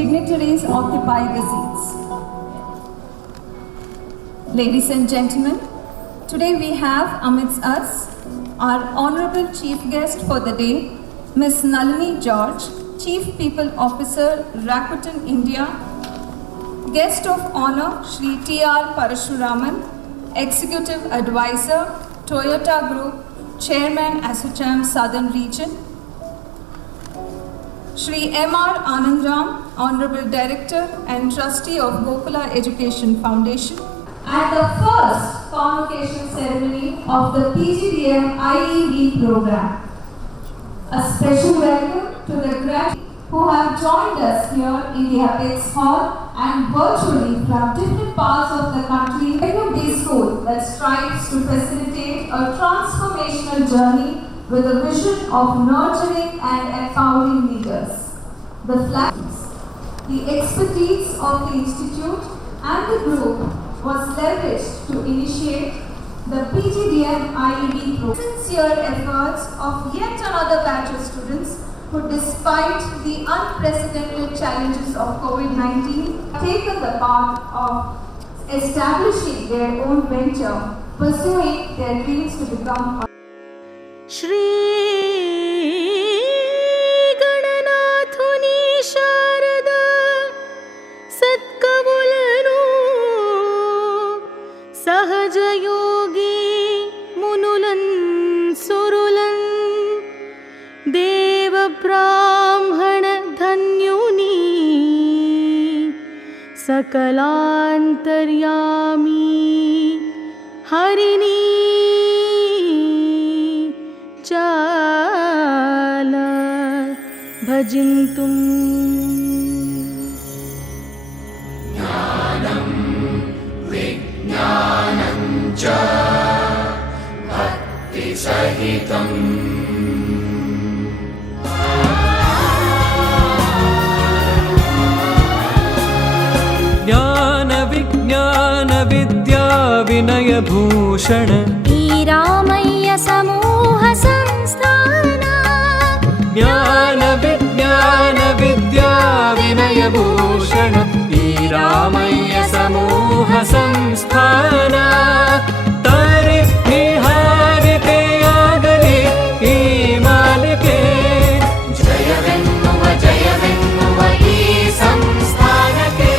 dignitaries occupy the seats. Ladies and gentlemen, today we have amidst us our Honorable Chief Guest for the day, Ms. Nalini George, Chief People Officer, Rakuten, India. Guest of Honor, Shri T.R. Parashuraman, Executive Advisor, Toyota Group, Chairman, ASSOCHAM Southern Region. Shri M.R. Anandram, Honorable Director and Trustee of Gokula Education Foundation. At the first Convocation ceremony of the PGDM IEV program. A special welcome to the graduates who have joined us here in the Apex Hall and virtually from different parts of the country. A school that strives to facilitate a transformational journey with a vision of nurturing and empowering leaders. The flags, the expertise of the institute and the group was leveraged to initiate the PGDM IED program. Sincere efforts of yet another batch of students who, despite the unprecedented challenges of COVID-19, have taken the path of establishing their own venture, pursuing their dreams to become Shri Gananathuni Sharada Satkavulanu Sahaja Yogi Munulan Surulan Deva Brahmana Dhanyuni Sakalantaryami Harini Chala Bhajintum Jnanam Vijnanam Cha Bhakti Sahitam Jnana Vijnana Vidya Vinaya Bhushan Ramaiah Samoha Samsthana Jnana Vijnana Vidya Vinaya Bhushan Ramaiah Samoha Samsthana Tare Niharite Agale Imalike Jayavennuva Ee Samsthanake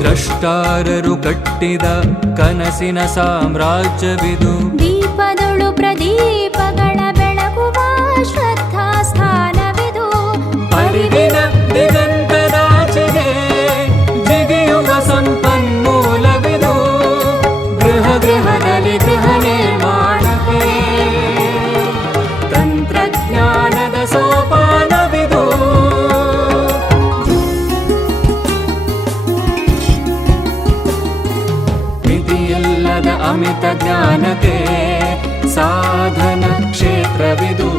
ದ್ರಷ್ಟಾರರು ಕಟ್ಟಿದ ಕನಸಿನ ಸಾಮ್ರಾಜ್ಯವಿದು ದೀಪದೊಳು ಪ್ರದೀಪಗಳ ಬೆಳಗುವ ಶ್ರದ್ಧಾ ಸ್ಥಾನವಿದು ಅರಿವಿನ ದಿಗಂತದಾಚೆಗೆ ಜಿಗಿಯುವ ಸಂಪನ್ಮೂಲವಿದು ಗೃಹ ಗೃಹದಲ್ಲಿ ಗೃಹ ನಿರ್ಮಾಣಕ್ಕೆ ತಂತ್ರಜ್ಞಾನದ ಸೋಪಾನವಿದು ಅಮಿತ ಜ್ಞಾನಕ್ಕೆ ಸಾಧನ ಕ್ಷೇತ್ರವಿದು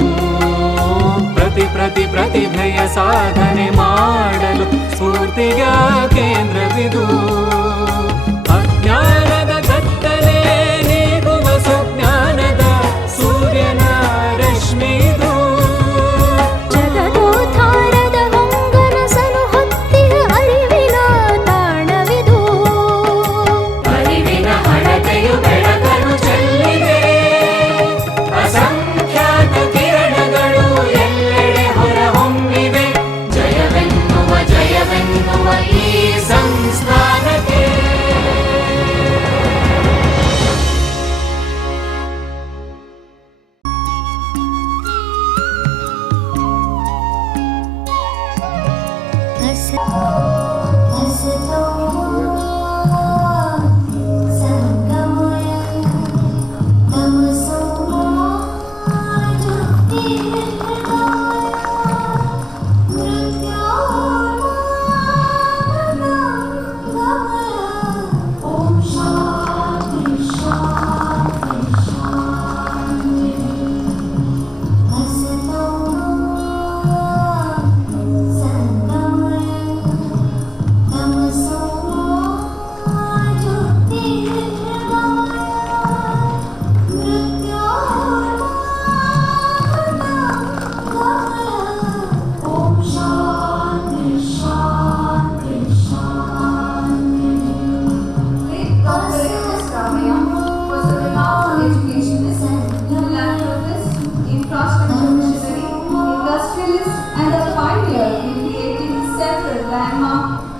ಪ್ರತಿಭೆಯ ಸಾಧನೆ ಮಾಡಲು ಸ್ಫೂರ್ತಿಯ ಕೇಂದ್ರವಿದು ಅಜ್ಞಾನದ ಕತ್ತಲೆ ನೀಗುವ ಸುಜ್ಞಾನದ ಸೂರ್ಯನ ರಶ್ಮಿದು ಜಗದೋದ್ಧಾರದ ಹೊಂಗನಸನು ಹೊತ್ತಿದ ಅರಿವಿನ ತಾಣವಿದು ಅರಿವಿನ ಹಣತೆಯು ಬೆಳಕನ್ನು ಚೆಲ್ಲಿದೆ ಅಸಂಖ್ಯಾತ ಕಿರಣಗಳು ಎಲ್ಲೆಡೆ ಹೊರಹೊಮ್ಮಿವೆ ಜಯವೆನ್ನುವ ಈ ಸಂಸ್ಥಾನಕ್ಕೆ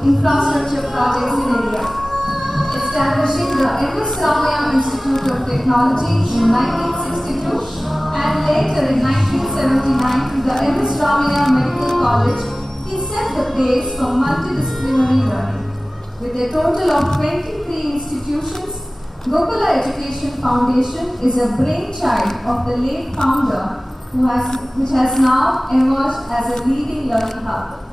infrastructure projects in India, establishing the MS Ramaiah Institute of Technology in 1962 and later in 1979 the MS Ramaiah Medical College. He set the pace for multidisciplinary learning. With a total of 23 institutions, Gokula Education Foundation is a brainchild of the late founder which has now emerged as a leading learning hub.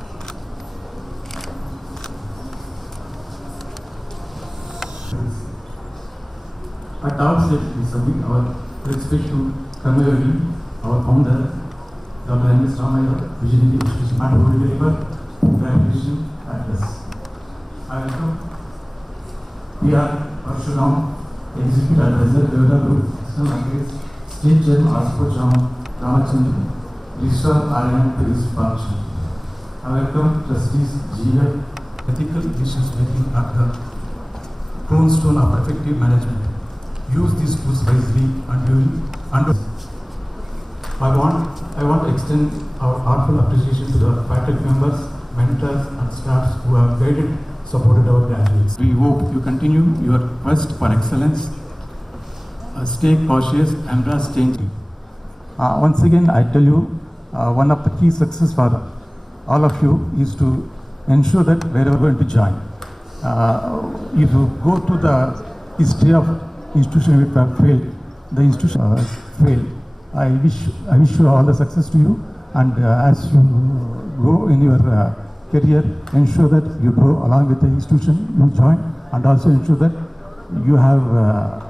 At our stage, we submit our respect to Convocation, our founder, Dr. M.S. Ramaiah, visionary institution, and who will deliver graduation address. I welcome P.R. Parshuram, Executive Advisor, Development Group, External Affairs, State Chairman, Aspo Ramachandran, Registrar, R.M. Police Department. I welcome Trustees, GF, ethical decisions making at the cornerstone of effective management. Use these tools wisely and I want to extend our heartfelt appreciation to the faculty members, mentors and staffs who have guided, supported our graduates. We hope you continue your quest for excellence. Stay cautious, embrace change. Once again, I tell you, one of the key success for all of you is to ensure that wherever you are going to join, if you go to the history of institution which have failed, the institution failed. I wish you all the success to you, and as you go in your career, ensure that you grow along with the institution you join, and also ensure that you have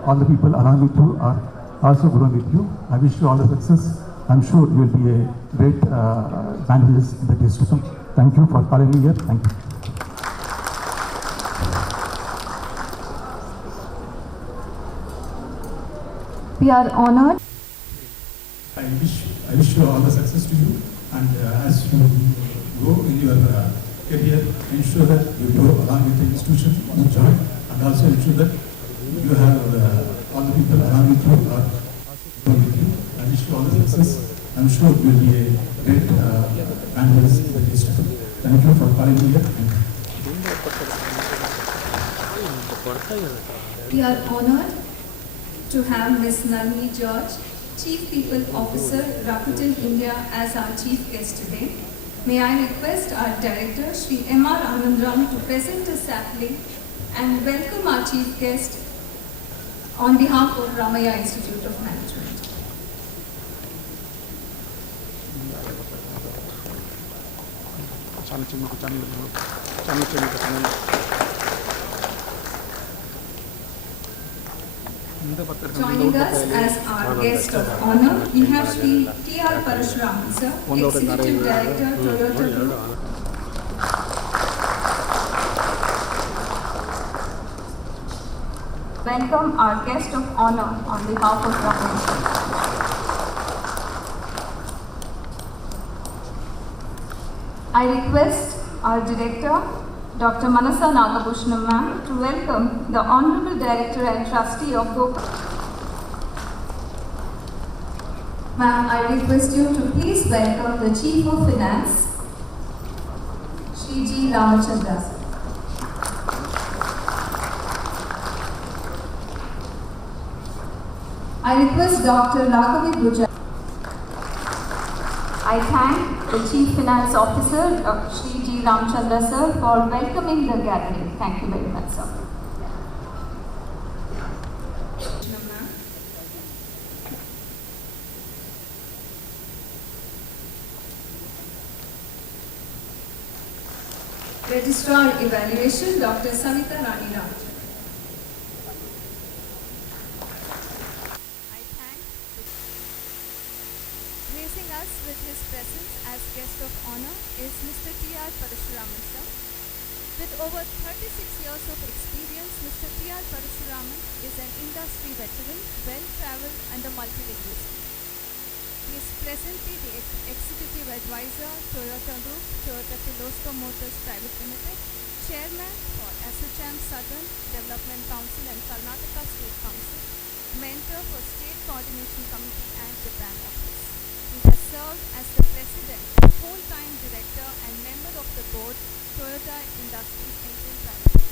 all the people along with you are also growing with you. I wish you all the success. I'm sure you will be a great evangelist in the days to come. Thank you for calling me here. Thank you. We are honored. I wish you all the success to you, and as you go in your career, ensure that you grow along with the institution you join, and also ensure that you have all the people around with you are growing with you. I wish you all the success. I'm sure you will be a great evangelist in the days to come. Thank you for calling me here. We are honored to have Ms. Nalini George, Chief People Officer, Rakuten India, as our chief guest today. May I request our Director, Shri M.R. Anandram, to present a sapling and welcome our chief guest on behalf of Ramaiah Institute of Management. Joining us as our guest of honor, we have Shri T.R. Parashuram, sir, Executive Director, Toyota Group. Welcome our guest of honor on behalf of Ramaiah. I request our Director, Dr. Manasa Nagabhushanam ma'am, to welcome the Honorable Director and Trustee of Gokula. Ma'am, I request you to please welcome the Chief of Finance, Shri G. Ramachandra sir. I request Dr. Raghavi Bhuja. I thank the Chief Finance Officer, Shri G. Ramachandra sir, for welcoming the gathering. Thank you very much, sir. Registrar Evaluation, Dr. Savita Rani Raj. Gracing us with his presence as guest of honor is Mr. T.R. Parashuraman sir. With over 36 years of experience, Mr. T.R. Parashuraman is an industry veteran, well-traveled and a multilingualist. He is presently the Executive Advisor, Toyota Group, Toyota Kirloskar Motors Private Limited, Chairman for ASSOCHAM Southern Development Council and Karnataka State Council, Mentor for State Coordination Committee and Japan Office. He has served as the President, full-time Director and member of the board Toyota Industries Engine Private.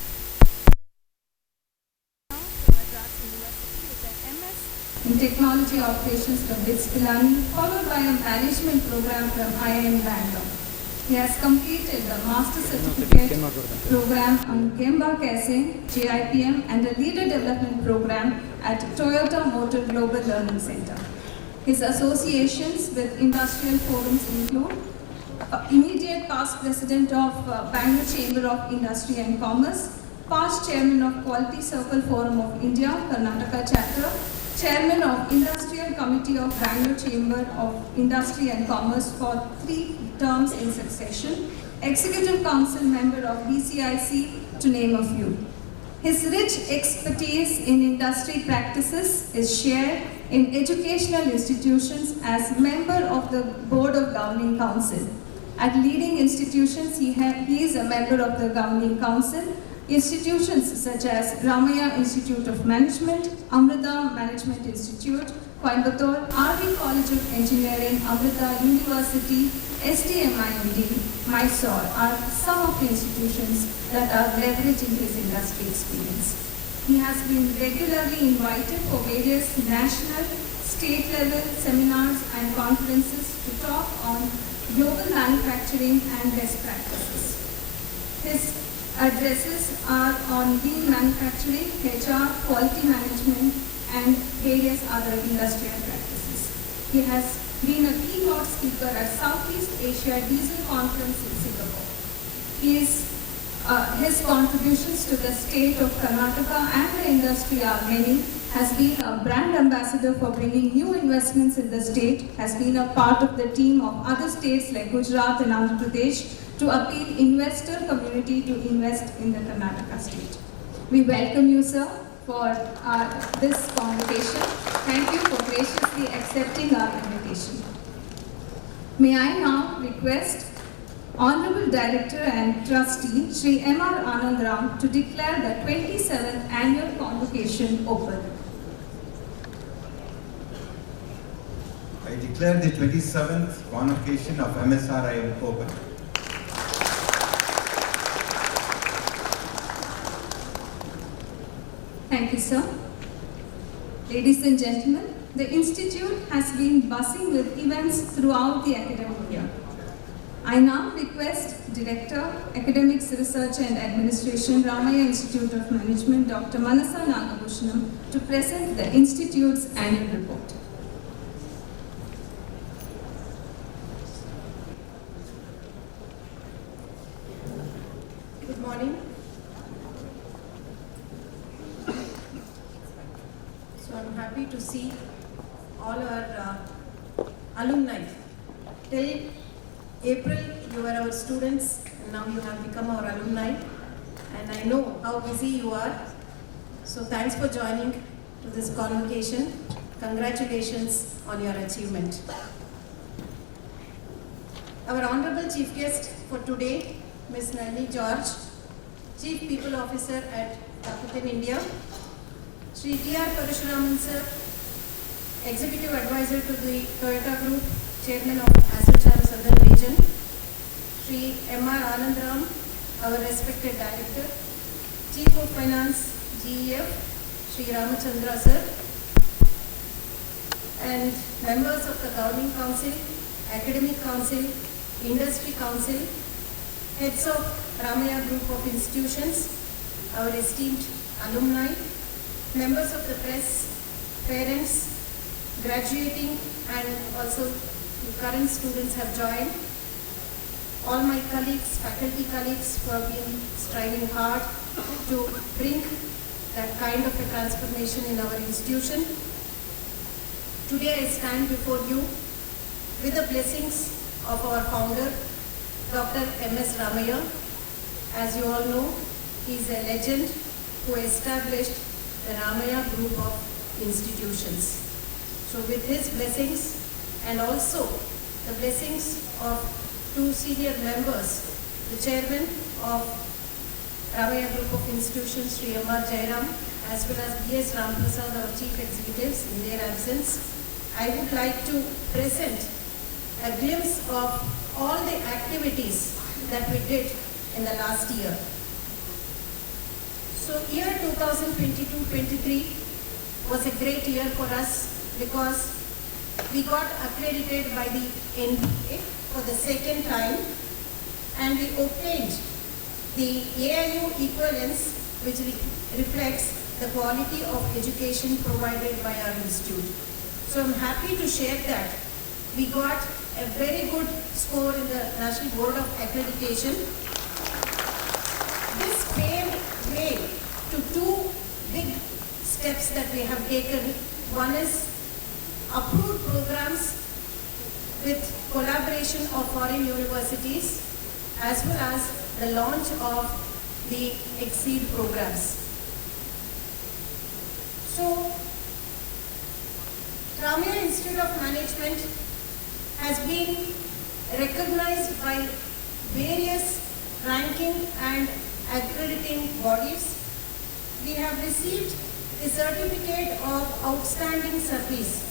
Now from Madras University with their MS in Technology Operations from BITS Pilani, followed by a management program from IIM Bangalore. He has completed the Master Certificate program on Gemba Kaise, JIPM, and a Leader Development program at Toyota Motor Global Learning Center. His associations with industrial forums include immediate past president of Bangalore Chamber of Industry and Commerce, past chairman of Quality Circle Forum of India, Karnataka chapter, chairman of Industrial Committee of Bangalore Chamber of Industry and Commerce for 3 terms in succession, executive council member of BCIC, to name a few. His rich expertise in industry practices is shared in educational institutions as member of the Board of Governing Council. At leading institutions, he is a member of the Governing Council. Institutions such as Ramaiah Institute of Management, Amrita Management Institute, Coimbatore, RV College of Engineering, Amrita University, STMIND, Mysore are some of the institutions that are leveraging his industry experience. He has been regularly invited for various national, state level seminars and conferences to talk on global manufacturing and best practices. His addresses are on lean manufacturing, HR, quality management, and various other industrial practices. He has been a keynote speaker at Southeast Asia Diesel Conference in Singapore. His contributions to the state of Karnataka and the industry are many. Has been a brand ambassador for bringing new investments in the state, has been a part of the team of other states like Gujarat and Andhra Pradesh to appeal investor community to invest in the Karnataka state. We welcome you, sir, for this convocation. Thank you for graciously accepting our invitation. May I now request Honorable Director and Trustee Shri M.R. Anandram to declare the 27th Annual Convocation open. I declare the 27th Convocation of MSRIM open. Thank you, sir. Ladies and gentlemen, the Institute has been buzzing with events throughout the academic year. I now request Director, Academics, Research and Administration, Ramaiah Institute of Management, Dr. Manasa Nagabhushanam, to present the Institute's annual report. Good morning. So I'm happy to see all our alumni. Till April, you were our students, and now you have become our alumni. And I know how busy you are. So thanks for joining to this convocation. Congratulations on your achievement. Our Honorable Chief Guest for today, Ms. Nalini George, Chief People Officer at Rakuten India, Sri T.R. Parashuraman Sir, Executive Advisor to the Toyota Group, Chairman of Assocham Southern Region, Sri M.R. Anandram, our respected Director, Chief of Finance, GEF, Sri Ramachandra Sir, and members of the Governing Council, Academic Council, Industry Council, heads of Ramaiah Group of Institutions, our esteemed alumni, members of the press, parents, graduating and also the current students have joined, all my colleagues, faculty colleagues who have been striving hard to bring that kind of a transformation in our institution. Today I stand before you with the blessings of our founder, Dr. M.S. Ramaiah. As you all know, he is a legend who established the Ramaiah Group of Institutions. So with his blessings and also the blessings of 2 senior members, the chairman of Ramaiah Group of Institutions, Sri M.R. Jairam, as well as B.S. Ramprasad, our chief executives, in their absence, I would like to present a glimpse of all the activities that we did in the last year. So year 2022-23 was a great year for us because we got accredited by the NBA for the second time, and we obtained the AIU equivalence, which reflects the quality of education provided by our institute. So I'm happy to share that we got a very good score in the National Board of Accreditation. This paved way to two big steps that we have taken. One is approved programs with collaboration of foreign universities, as well as the launch of the Exceed programs. So, Ramaiah Institute of Management has been recognized by various ranking and accrediting bodies. We have received the certificate of outstanding service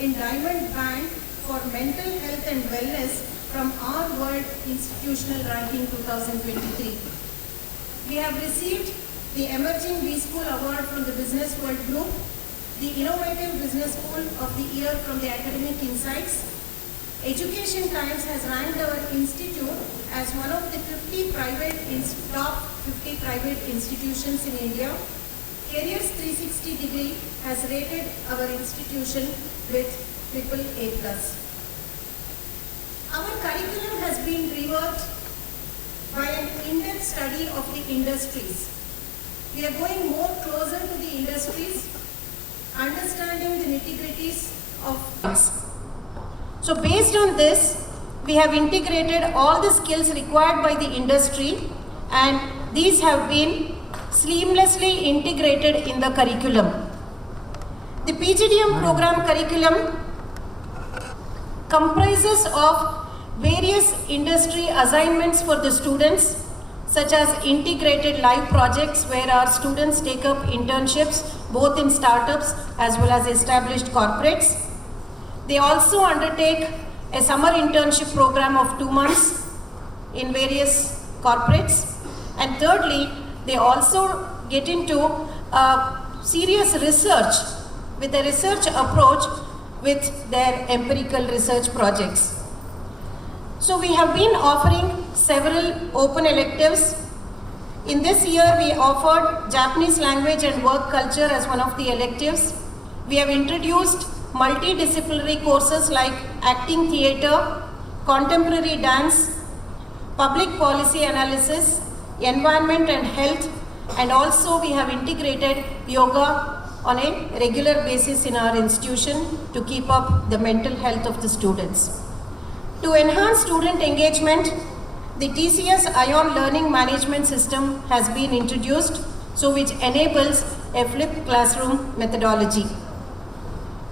in Diamond Band for mental health and wellness from our World Institutional Ranking 2023. We have received the Emerging B School Award from the Business World Group, the Innovative Business School of the Year from the Academic Insights. Education Times has ranked our institute as one of the top 50 private institutions in India. Careers 360 degree has rated our institution with AAA+. Our curriculum has been reworked by an in-depth study of the industries. We are going more closer to the industries, understanding the nitty-gritties of. So based on this, we have integrated all the skills required by the industry, and these have been seamlessly integrated in the curriculum. The PGDM program curriculum comprises of various industry assignments for the students, such as integrated live projects where our students take up internships both in startups as well as established corporates. They also undertake a summer internship program of 2 months in various corporates. And thirdly, they also get into serious research with a research approach with their empirical research projects. So we have been offering several open electives. In this year, we offered Japanese language and work culture as one of the electives. We have introduced multidisciplinary courses like acting theatre, contemporary dance, public policy analysis, environment and health, and also we have integrated yoga on a regular basis in our institution to keep up the mental health of the students. To enhance student engagement, the TCS ION Learning Management System has been introduced, so which enables a flipped classroom methodology.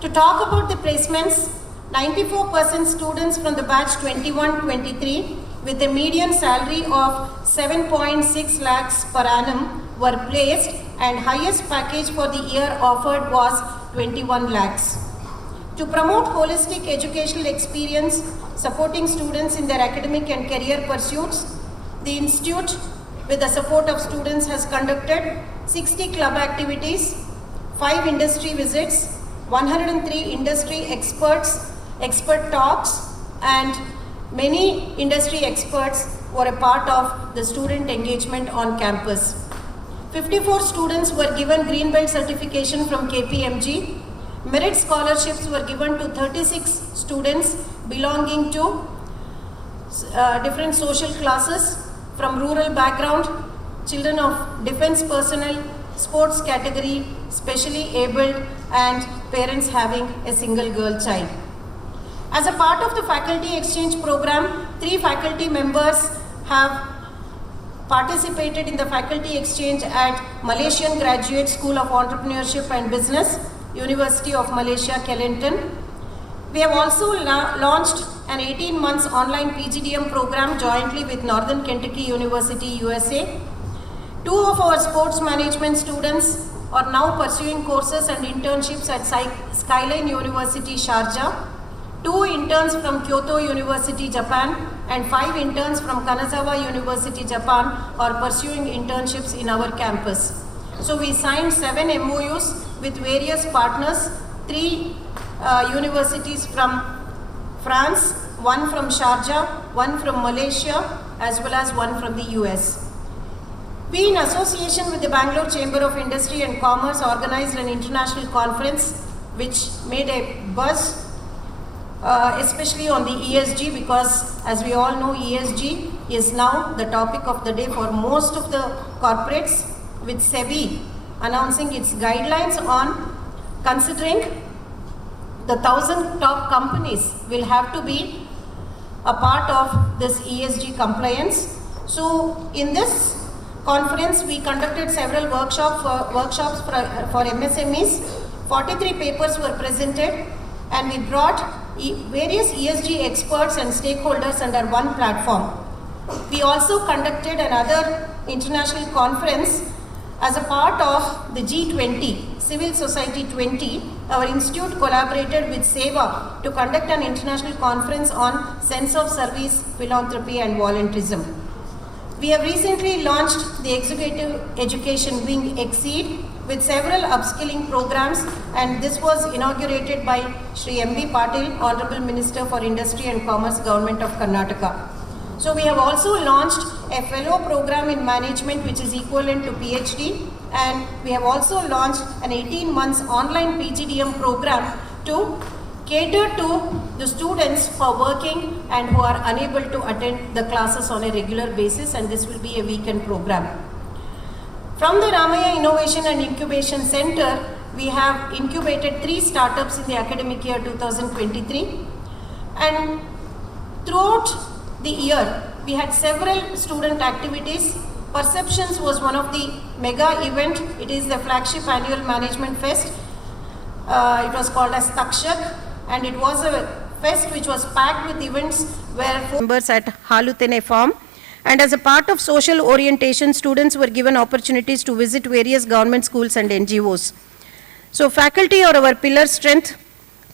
To talk about the placements, 94% students from the batch 21-23 with a median salary of 7.6 lakhs per annum were placed, and highest package for the year offered was 21 lakhs. To promote holistic educational experience, supporting students in their academic and career pursuits, the institute, with the support of students, has conducted 60 club activities, 5 industry visits, 103 industry expert talks, and many industry experts were a part of the student engagement on campus. 54 students were given Green Belt certification from KPMG. Merit scholarships were given to 36 students belonging to different social classes from rural background, children of defense personnel, sports category, specially abled, and parents having a single girl child. As a part of the faculty exchange program, 3 faculty members have participated in the faculty exchange at Malaysian Graduate School of Entrepreneurship and Business, University of Malaysia, Kelantan. We have also launched an 18 months online PGDM program jointly with Northern Kentucky University, USA. 2 of our sports management students are now pursuing courses and internships at Skyline University, Sharjah. 2 interns from Kyoto University, Japan, and 5 interns from Kanazawa University, Japan are pursuing internships in our campus. So we signed 7 MOUs with various partners, 3 universities from France, 1 from Sharjah, 1 from Malaysia, as well as 1 from the US. We, in association with the Bangalore Chamber of Industry and Commerce, organized an international conference which made a buzz, especially on the ESG, because as we all know, ESG is now the topic of the day for most of the corporates, with SEBI announcing its guidelines on considering the 1,000 top companies will have to be a part of this ESG compliance. So in this conference, we conducted several workshops for MSMEs. 43 papers were presented, and we brought various ESG experts and stakeholders under one platform. We also conducted another international conference as a part of the G20, Civil Society 20. Our institute collaborated with SEVA to conduct an international conference on sense of service, philanthropy and volunteerism. We have recently launched the Executive Education Wing Exceed with several upskilling programs, and this was inaugurated by Shri M.B. Patil, Honorable Minister for Industry and Commerce, Government of Karnataka. So we have also launched a fellow program in management which is equivalent to PhD, and we have also launched an 18 months online PGDM program to cater to the students who are working and who are unable to attend the classes on a regular basis, and this will be a weekend program. From the Ramaiah Innovation and Incubation Center, we have incubated 3 startups in the academic year 2023, and throughout the year we had several student activities. Perceptions was one of the mega event. It is the flagship annual management fest. It was called as Takshak, and it was a fest which was packed with events where members at Halutene Farm. And as a part of social orientation, students were given opportunities to visit various government schools and NGOs. So faculty are our pillar strength.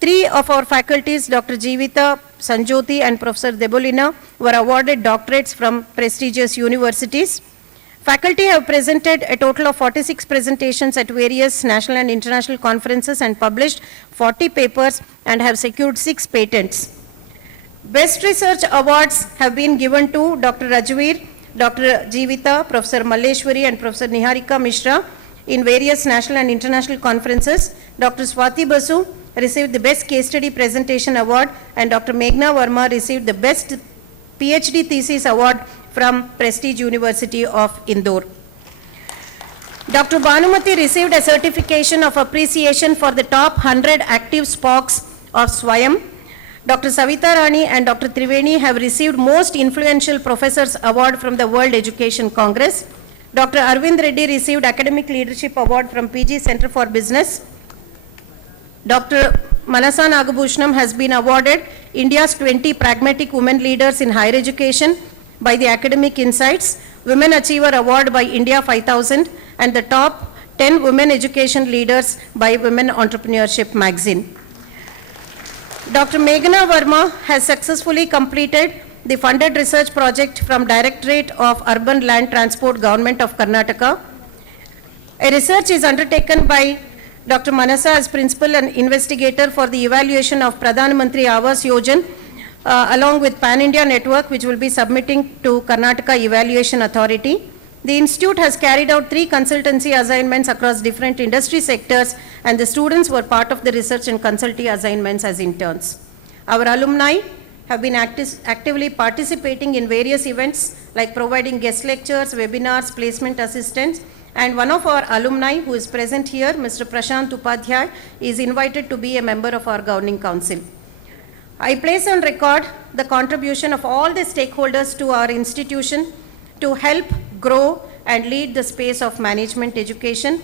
3 of our faculties, Dr. Jeevita, Sanjoti and Professor Debolina, were awarded doctorates from prestigious universities. Faculty have presented a total of 46 presentations at various national and international conferences and published 40 papers and have secured 6 patents. Best Research Awards have been given to Dr. Rajveer, Dr. Jeevita, Professor Malleshwari and Professor Niharika Mishra in various national and international conferences. Dr. Swati Basu received the Best Case Study Presentation Award, and Dr. Meghna Verma received the Best PhD Thesis Award from Prestige University of Indore. Dr. Bhanumati received a certification of appreciation for the top 100 active Spocks of Swayam. Dr. Savita Rani and Dr. Triveni have received Most Influential Professors Award from the World Education Congress. Dr. Arvind Reddy received Academic Leadership Award from PG Center for Business. Dr. Manasa Nagabhushanam has been awarded India's 20 Pragmatic Women Leaders in Higher Education by the Academic Insights, Women Achiever Award by India 5000, and the top 10 Women Education Leaders by Women Entrepreneurship Magazine. Dr. Meghna Verma has successfully completed the funded research project from Directorate of Urban Land Transport, Government of Karnataka. A research is undertaken by Dr. Manasa as Principal and Investigator for the evaluation of Pradhan Mantri Awas Yojan along with Pan India Network, which will be submitting to Karnataka Evaluation Authority. The institute has carried out 3 consultancy assignments across different industry sectors, and the students were part of the research and consulting assignments as interns. Our alumni have been actively participating in various events like providing guest lectures, webinars, placement assistance, and one of our alumni who is present here, Mr. Prashant Upadhyay, is invited to be a member of our governing council. I place on record the contribution of all the stakeholders to our institution to help grow and lead the space of management education.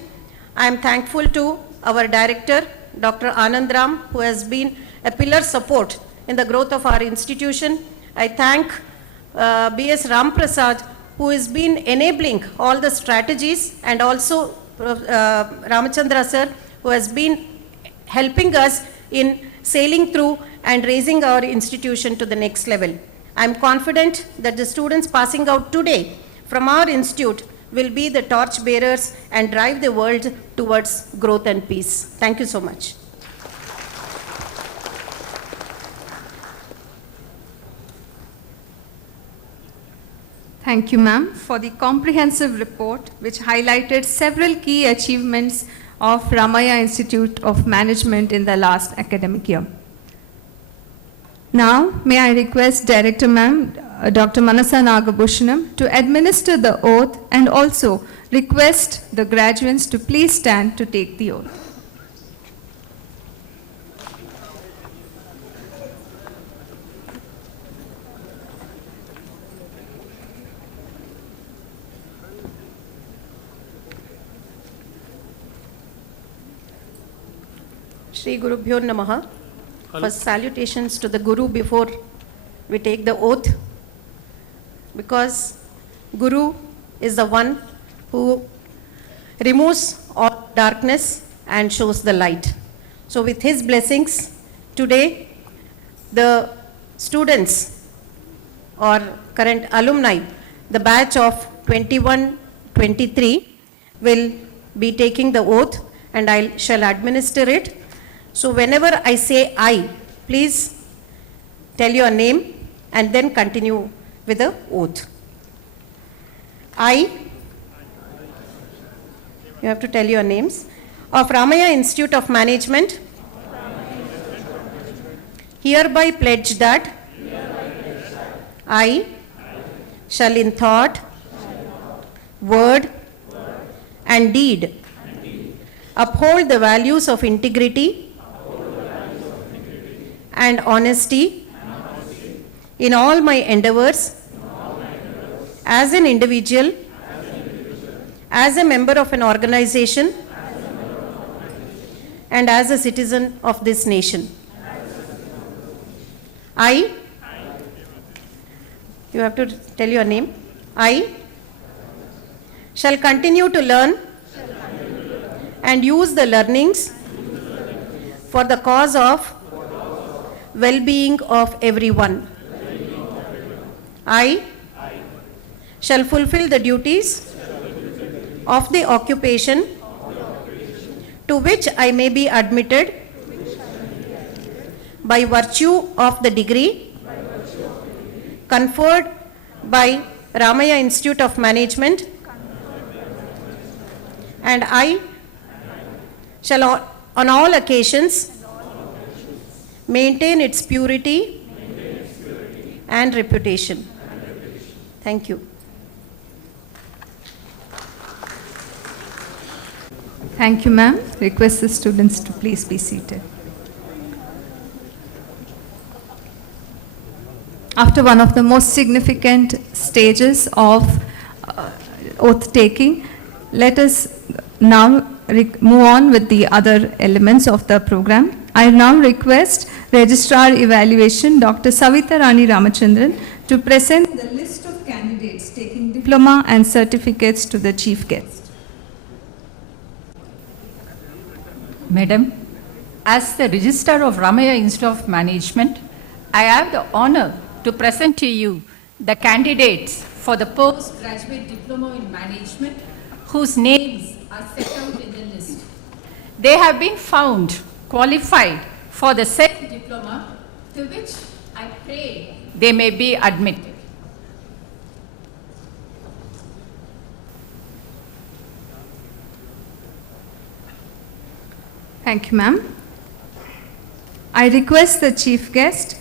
I am thankful to our director, Dr. Anand Ram, who has been a pillar support in the growth of our institution. I thank B.S. Ram Prasad, who has been enabling all the strategies, and also Ramachandra sir, who has been helping us in sailing through and raising our institution to the next level. I am confident that the students passing out today from our institute will be the torch bearers and drive the world towards growth and peace. Thank you so much. Thank you, ma'am, for the comprehensive report which highlighted several key achievements of Ramaiah Institute of Management in the last academic year. Now, may I request Director Ma'am, Dr. Manasa Nagabhushanam, to administer the oath and also request the graduates to please stand to take the oath. Shri Gurubhyo Namaha. First salutations to the Guru before we take the oath, because Guru is the one who removes all darkness and shows the light. So with his blessings, today the students or current alumni, the batch of 21-23 will be taking the oath, and I shall administer it. So whenever I say I, please tell your name and then continue with the oath. I, you have to tell your names, of Ramaiah Institute of Management, hereby pledge that I shall in thought, word and deed uphold the values of integrity and honesty in all my endeavors as an individual, as a member of an organization, and as a citizen of this nation. I, you have to tell your name, I shall continue to learn and use the learnings for the cause of well-being of everyone. I shall fulfill the duties of the occupation to which I may be admitted by virtue of the degree conferred by Ramaiah Institute of Management, and I shall on all occasions maintain its purity and reputation. Thank you. Thank you, ma'am. Request the students to please be seated. After one of the most significant stages of oath taking, let us now move on with the other elements of the program. I now request Registrar Evaluation Dr. Savitha Rani Ramachandran to present the list of candidates taking diploma and certificates to the chief guest. Madam, as the Registrar of Ramaiah Institute of Management, I have the honor to present to you the candidates for the postgraduate diploma in management whose names are set out in the list. They have been found qualified for the said diploma, to which I pray they may be admitted. Thank you, ma'am. I request the chief guest,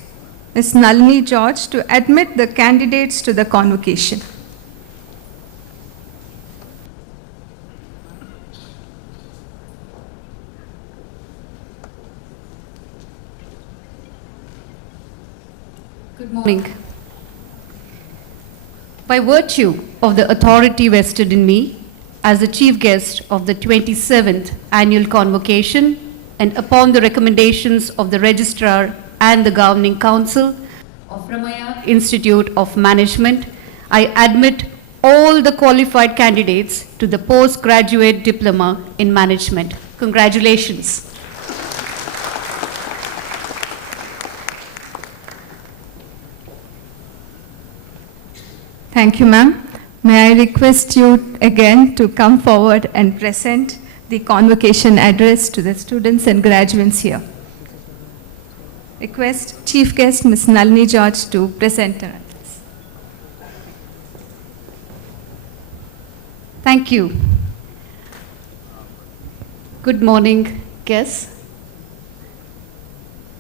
Ms. Nalini George, to admit the candidates to the convocation. Good morning. By virtue of the authority vested in me as the chief guest of the 27th annual convocation, and upon the recommendations of the Registrar and the Governing Council of Ramaiah Institute of Management, I admit all the qualified candidates to the postgraduate diploma in management. Congratulations. Thank you, ma'am. May I request you again to come forward and present the convocation address to the students and graduates here. Request Chief Guest Ms. Nalini George to present her address. Thank you. Good morning, guests.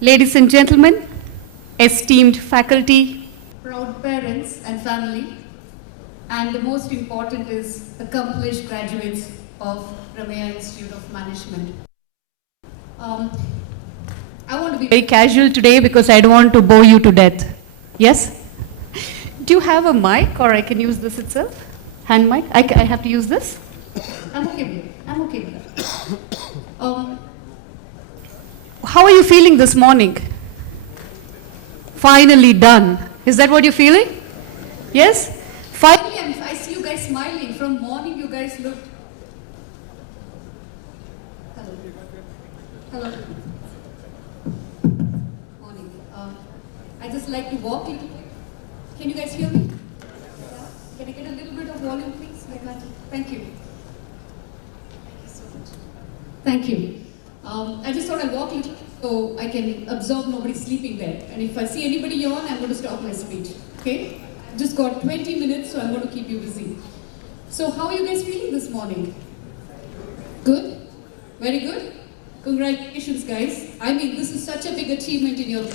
Ladies and gentlemen, esteemed faculty, proud parents and family, and the most important is accomplished graduates of Ramaiah Institute of Management. I want to be very casual today because I don't want to bore you to death. Yes? Do you have a mic or I can use this itself? Hand mic? I have to use this? I'm okay with it. I'm okay with that. How are you feeling this morning? Finally done. Is that what you're feeling? Yes? Finally, I see you guys smiling. From morning, you guys looked. Hello. Hello. Morning. I just like to walk a little bit. Can you guys hear me? Can I get a little bit of volume, please? Like that. Thank you. Thank you so much. Thank you. I just thought I'd walk a little so I can observe nobody's sleeping there. And if I see anybody yawn, I'm going to stop my speech. Okay? I've just got 20 minutes, so I'm going to keep you busy. So how are you guys feeling this morning? Good? Very good? Congratulations, guys. I mean, this is such a big achievement in your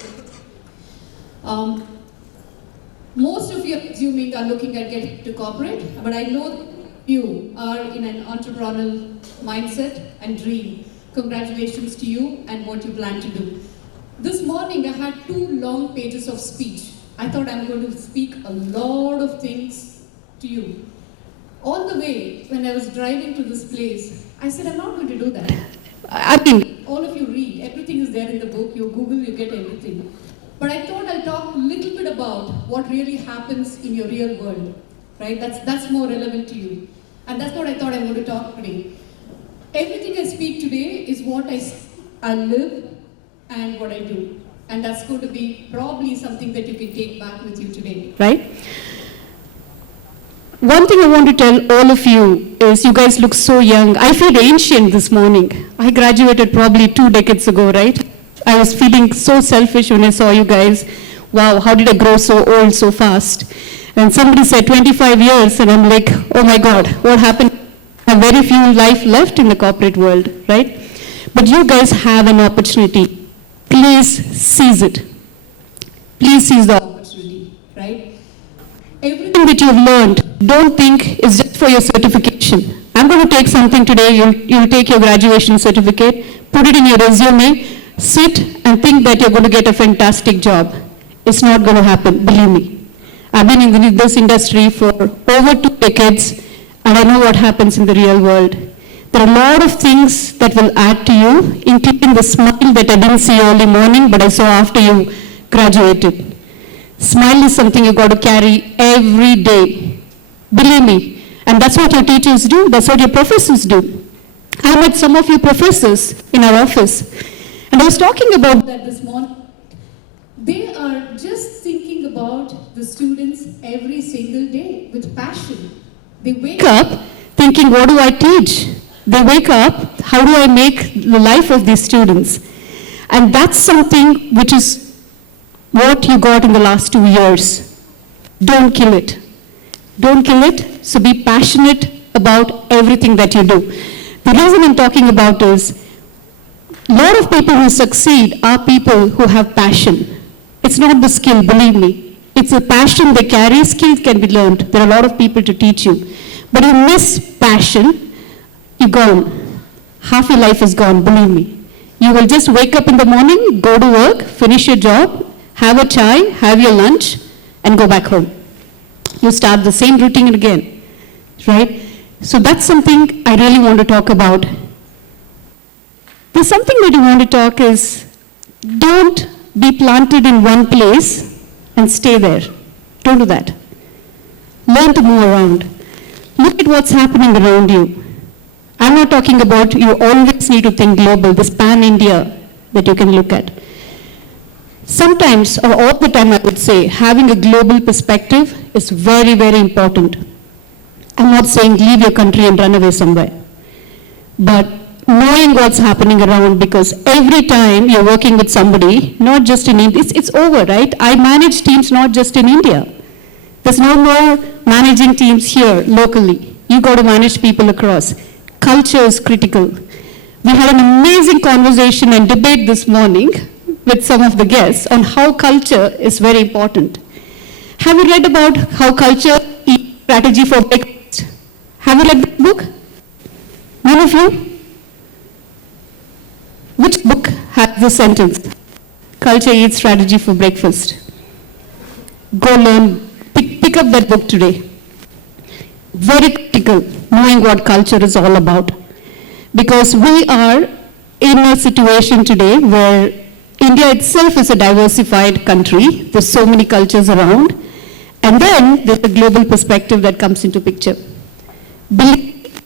most of you, I'm assuming, are looking at getting to corporate, but I know you are in an entrepreneurial mindset and dream. Congratulations to you and what you plan to do. This morning I had 2 long pages of speech. I thought I'm going to speak a lot of things to you. On the way, when I was driving to this place, I said I'm not going to do that. I mean, all of you read, everything is there in the book, you Google, you get everything. But I thought I'll talk a little bit about what really happens in your real world, right? That's more relevant to you. And that's what I thought I'm going to talk today. Everything I speak today is what I live and what I do. And that's going to be probably something that you can take back with you today, right? One thing I want to tell all of you is you guys look so young. I feel ancient this morning. I graduated probably 2 decades ago, right? I was feeling so selfish when I saw you guys. Wow, how did I grow so old so fast? And somebody said 25 years and I'm like, oh my God, what happened? I have very few life left in the corporate world, right? But you guys have an opportunity. Please seize it. Please seize the opportunity, right? Everything that you've learned, don't think is just for your certification. I'm going to take something today, you'll take your graduation certificate, put it in your resume, sit and think that you're going to get a fantastic job. It's not going to happen, believe me. I've been in this industry for over 2 decades and I know what happens in the real world. There are a lot of things that will add to you, including the smile that I didn't see early morning, but I saw after you graduated. Smile is something you got to carry every day. Believe me. And that's what your teachers do. That's what your professors do. I met some of your professors in our office. And I was talking about that this morning. They are just thinking about the students every single day with passion. They wake up thinking, what do I teach? They wake up, how do I make the life of these students? And that's something which is what you got in the last 2 years. Don't kill it. Don't kill it, so be passionate about everything that you do. The reason I'm talking about is, a lot of people who succeed are people who have passion. It's not the skill, believe me. It's a passion they carry. Skills can be learned. There are a lot of people to teach you. But you miss passion, you're gone. Half your life is gone, believe me. You will just wake up in the morning, go to work, finish your job, have a chai, have your lunch, and go back home. You start the same routine again, right? So that's something I really want to talk about. There's something that I want to talk is, don't be planted in one place and stay there. Don't do that. Learn to move around. Look at what's happening around you. I'm not talking about you always need to think global, this pan-India that you can look at. Sometimes, or all the time I would say, having a global perspective is very, very important. I'm not saying leave your country and run away somewhere, but knowing what's happening around, because every time you're working with somebody, not just in India, it's over, right? I manage teams not just in India. There's no more managing teams here locally. You got to manage people across. Culture is critical. We had an amazing conversation and debate this morning with some of the guests on how culture is very important. Have you read about how culture eats strategy for breakfast? Have you read the book? None of you? Which book has this sentence? Culture eats strategy for breakfast. Go learn, pick up that book today. Very critical, knowing what culture is all about. Because we are in a situation today where India itself is a diversified country. There's so many cultures around. And then there's a global perspective that comes into picture. Believe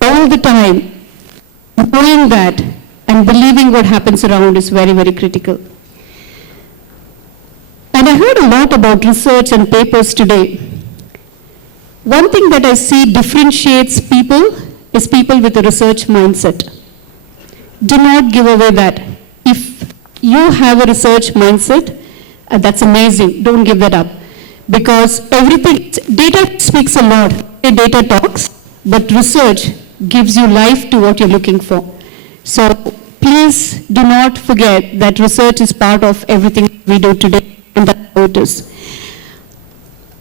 all the time, knowing that and believing what happens around is very, very critical. And I heard a lot about research and papers today. One thing that I see differentiates people is people with a research mindset. Do not give away that. If you have a research mindset, that's amazing. Don't give that up. Because everything, data speaks a lot. Data talks, but research gives you life to what you're looking for. So please do not forget that research is part of everything we do today, and that's how it is.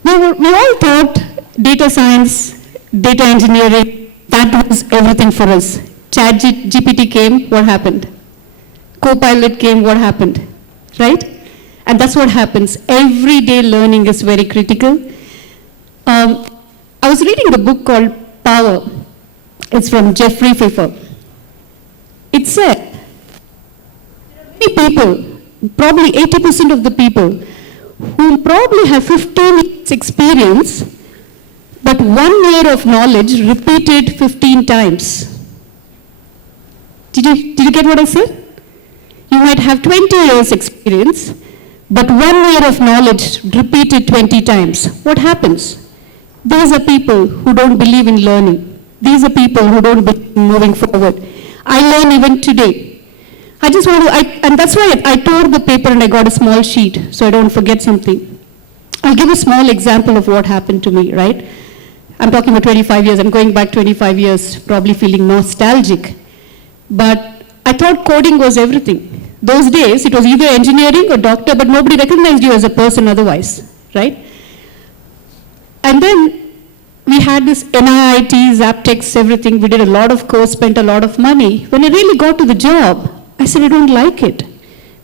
We all thought data science, data engineering, that was everything for us. GPT came, what happened? Copilot came, what happened? Right? And that's what happens. Everyday learning is very critical. I was reading a book called Power. It's from Jeffrey Pfeffer. It said, many people, probably 80% of the people, who probably have 15 years experience, but 1 year of knowledge repeated 15 times. Did you get what I said? You might have 20 years experience, but 1 year of knowledge repeated 20 times. What happens? These are people who don't believe in learning. These are people who don't believe in moving forward. I learn even today. I just want to, and that's why I tore the paper and I got a small sheet so I don't forget something. I'll give a small example of what happened to me, right? I'm talking about 25 years. I'm going back 25 years, probably feeling nostalgic. But I thought coding was everything. Those days, it was either engineering or doctor, but nobody recognized you as a person otherwise, right? And then we had this NIIT, Zaptex, everything. We did a lot of course, spent a lot of money. When I really got to the job, I said, I don't like it.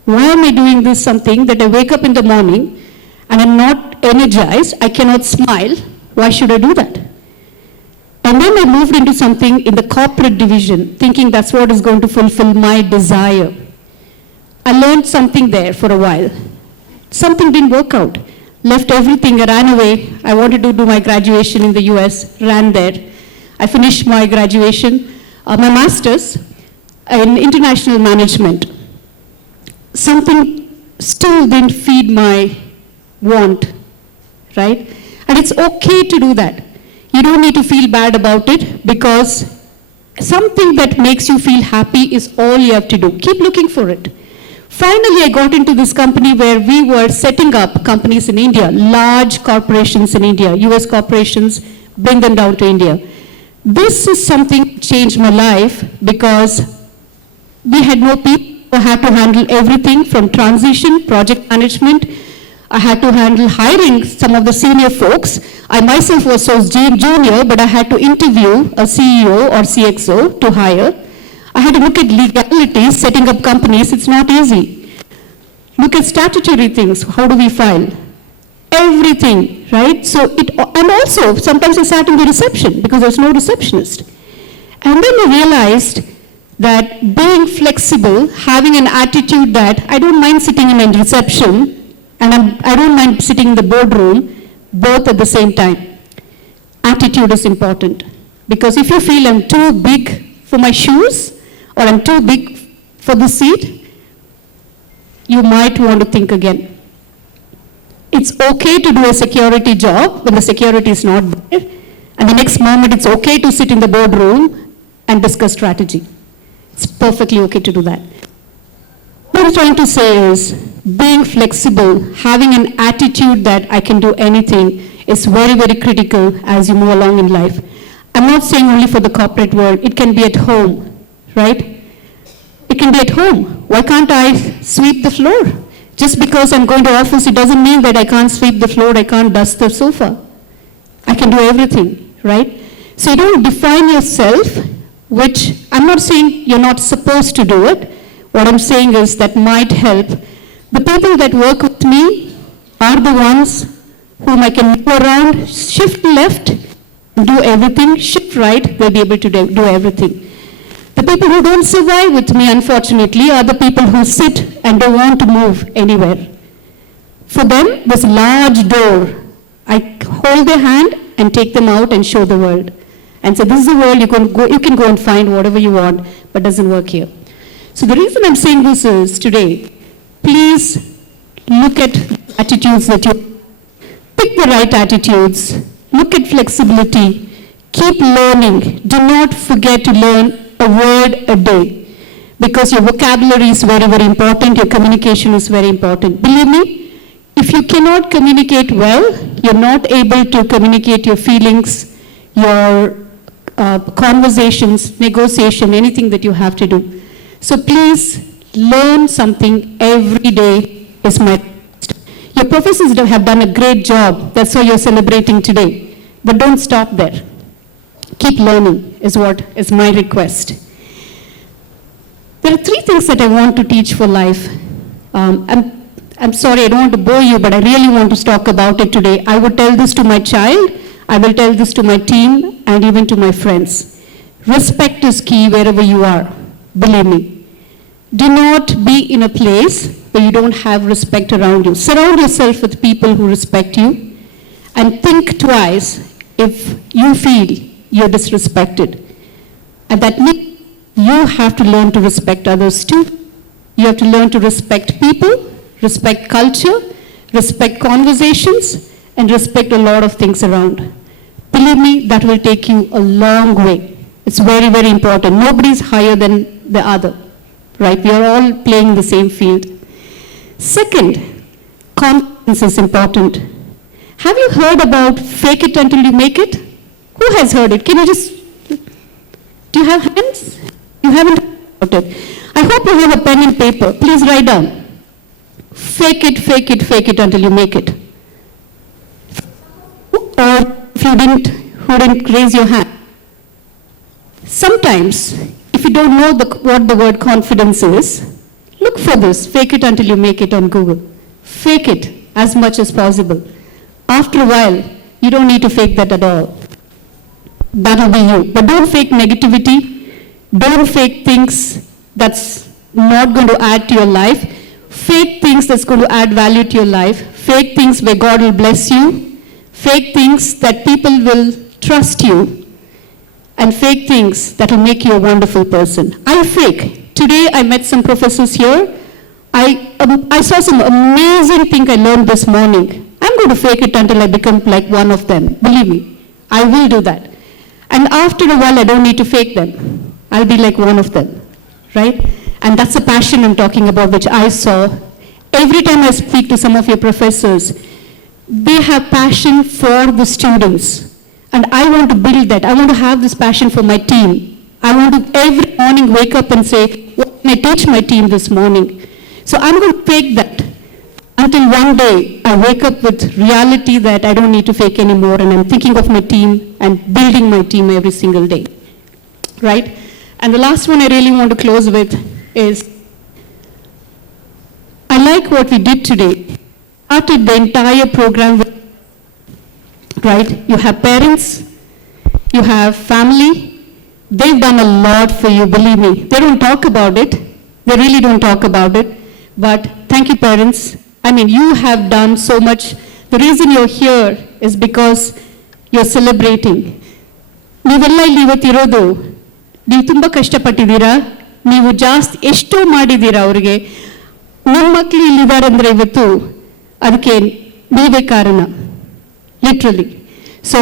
Why am I doing this something that I wake up in the morning and I'm not energized, I cannot smile, why should I do that? And then I moved into something in the corporate division, thinking that's what is going to fulfill my desire. I learned something there for a while. Something didn't work out. Left everything, I ran away. I wanted to do my graduation in the US, ran there. I finished my graduation, my master's in international management. Something still didn't feed my want, right? And it's okay to do that. You don't need to feel bad about it, because something that makes you feel happy is all you have to do. Keep looking for it. Finally, I got into this company where we were setting up companies in India, large corporations in India, US corporations, bring them down to India. This is something that changed my life, because we had no people who had to handle everything from transition, project management. I had to handle hiring some of the senior folks. I myself was so junior, but I had to interview a CEO or CXO to hire. I had to look at legalities, setting up companies. It's not easy. Look at statutory things. How do we file? Everything, right? So and also, sometimes I sat in the reception because there's no receptionist. And then I realized that being flexible, having an attitude that I don't mind sitting in a reception, and I don't mind sitting in the boardroom, both at the same time. Attitude is important. Because if you feel I'm too big for my shoes, or I'm too big for the seat, you might want to think again. It's okay to do a security job when the security is not there, and the next moment it's okay to sit in the boardroom and discuss strategy. It's perfectly okay to do that. What I'm trying to say is, being flexible, having an attitude that I can do anything is very, very critical as you move along in life. I'm not saying only for the corporate world, it can be at home, right? It can be at home. Why can't I sweep the floor? Just because I'm going to office, it doesn't mean that I can't sweep the floor, I can't dust the sofa. I can do everything, right? So you don't define yourself, which I'm not saying you're not supposed to do it. What I'm saying is that might help. The people that work with me are the ones whom I can move around, shift left, do everything, shift right, they'll be able to do everything. The people who don't survive with me, unfortunately, are the people who sit and don't want to move anywhere. For them, this large door, I hold their hand and take them out and show the world. And say, this is the world, you can go and find whatever you want, but doesn't work here. So the reason I'm saying this is today, please look at attitudes that you pick the right attitudes, look at flexibility, keep learning. Do not forget to learn a word a day, because your vocabulary is very, very important, your communication is very important. Believe me, if you cannot communicate well, you're not able to communicate your feelings, your conversations, negotiation, anything that you have to do. So please learn something every day is my request. Your professors have done a great job, that's why you're celebrating today. But don't stop there. Keep learning is what is my request. There are 3 things that I want to teach for life. I'm sorry, I don't want to bore you, but I really want to talk about it today. I would tell this to my child, I will tell this to my team, and even to my friends. Respect is key wherever you are, believe me. Do not be in a place where you don't have respect around you. Surround yourself with people who respect you, and think twice if you feel you're disrespected. And that means you have to learn to respect others too. You have to learn to respect people, respect culture, respect conversations, and respect a lot of things around. Believe me, that will take you a long way. It's very, very important. Nobody's higher than the other, right? We are all playing the same field. Second, confidence is important. Have you heard about fake it until you make it? Who has heard it? Can you just, do you have hands? You haven't heard about it. I hope you have a pen and paper. Please write down. Fake it, fake it, fake it until you make it. Or if you who didn't raise your hand. Sometimes, if you don't know what the word confidence is, look for this, fake it until you make it on Google. Fake it as much as possible. After a while, you don't need to fake that at all. That'll be you. But don't fake negativity. Don't fake things that's not going to add to your life. Fake things that's going to add value to your life. Fake things where God will bless you. Fake things that people will trust you. And fake things that will make you a wonderful person. I fake. Today I met some professors here. I saw some amazing thing I learned this morning. I'm going to fake it until I become like one of them. Believe me, I will do that. And after a while, I don't need to fake them. I'll be like one of them, right? And that's the passion I'm talking about, which I saw. Every time I speak to some of your professors, they have passion for the students. And I want to build that. I want to have this passion for my team. I want to every morning wake up and say, what can I teach my team this morning? So I'm going to fake that until one day I wake up with reality that I don't need to fake anymore, and I'm thinking of my team and building my team every single day, right? And the last one I really want to close with is, I like what we did today. Started the entire program with, right? You have parents, you have family. They've done a lot for you, believe me. They don't talk about it. They really don't talk about it. But thank you, parents. I mean, you have done so much. The reason you're here is because you're celebrating. ನೀವೆಲ್ಲ ಇಲ್ಲಿ ಇವತ್ತಿರೋದು, ನೀವು ತುಂಬ ಕಷ್ಟಪಟ್ಟಿದ್ದೀರಾ, ನೀವು ಜಾಸ್ತಿ ಎಷ್ಟೋ ಮಾಡಿದ್ದೀರಾ ಅವರಿಗೆ. ನಿಮ್ಮ ಮಕ್ಕಳು ಇಲ್ಲಿದ್ದಾರೆ ಅಂದರೆ ಇವತ್ತು ಅದಕ್ಕೆ ನೀವೇ ಕಾರಣ, literally. So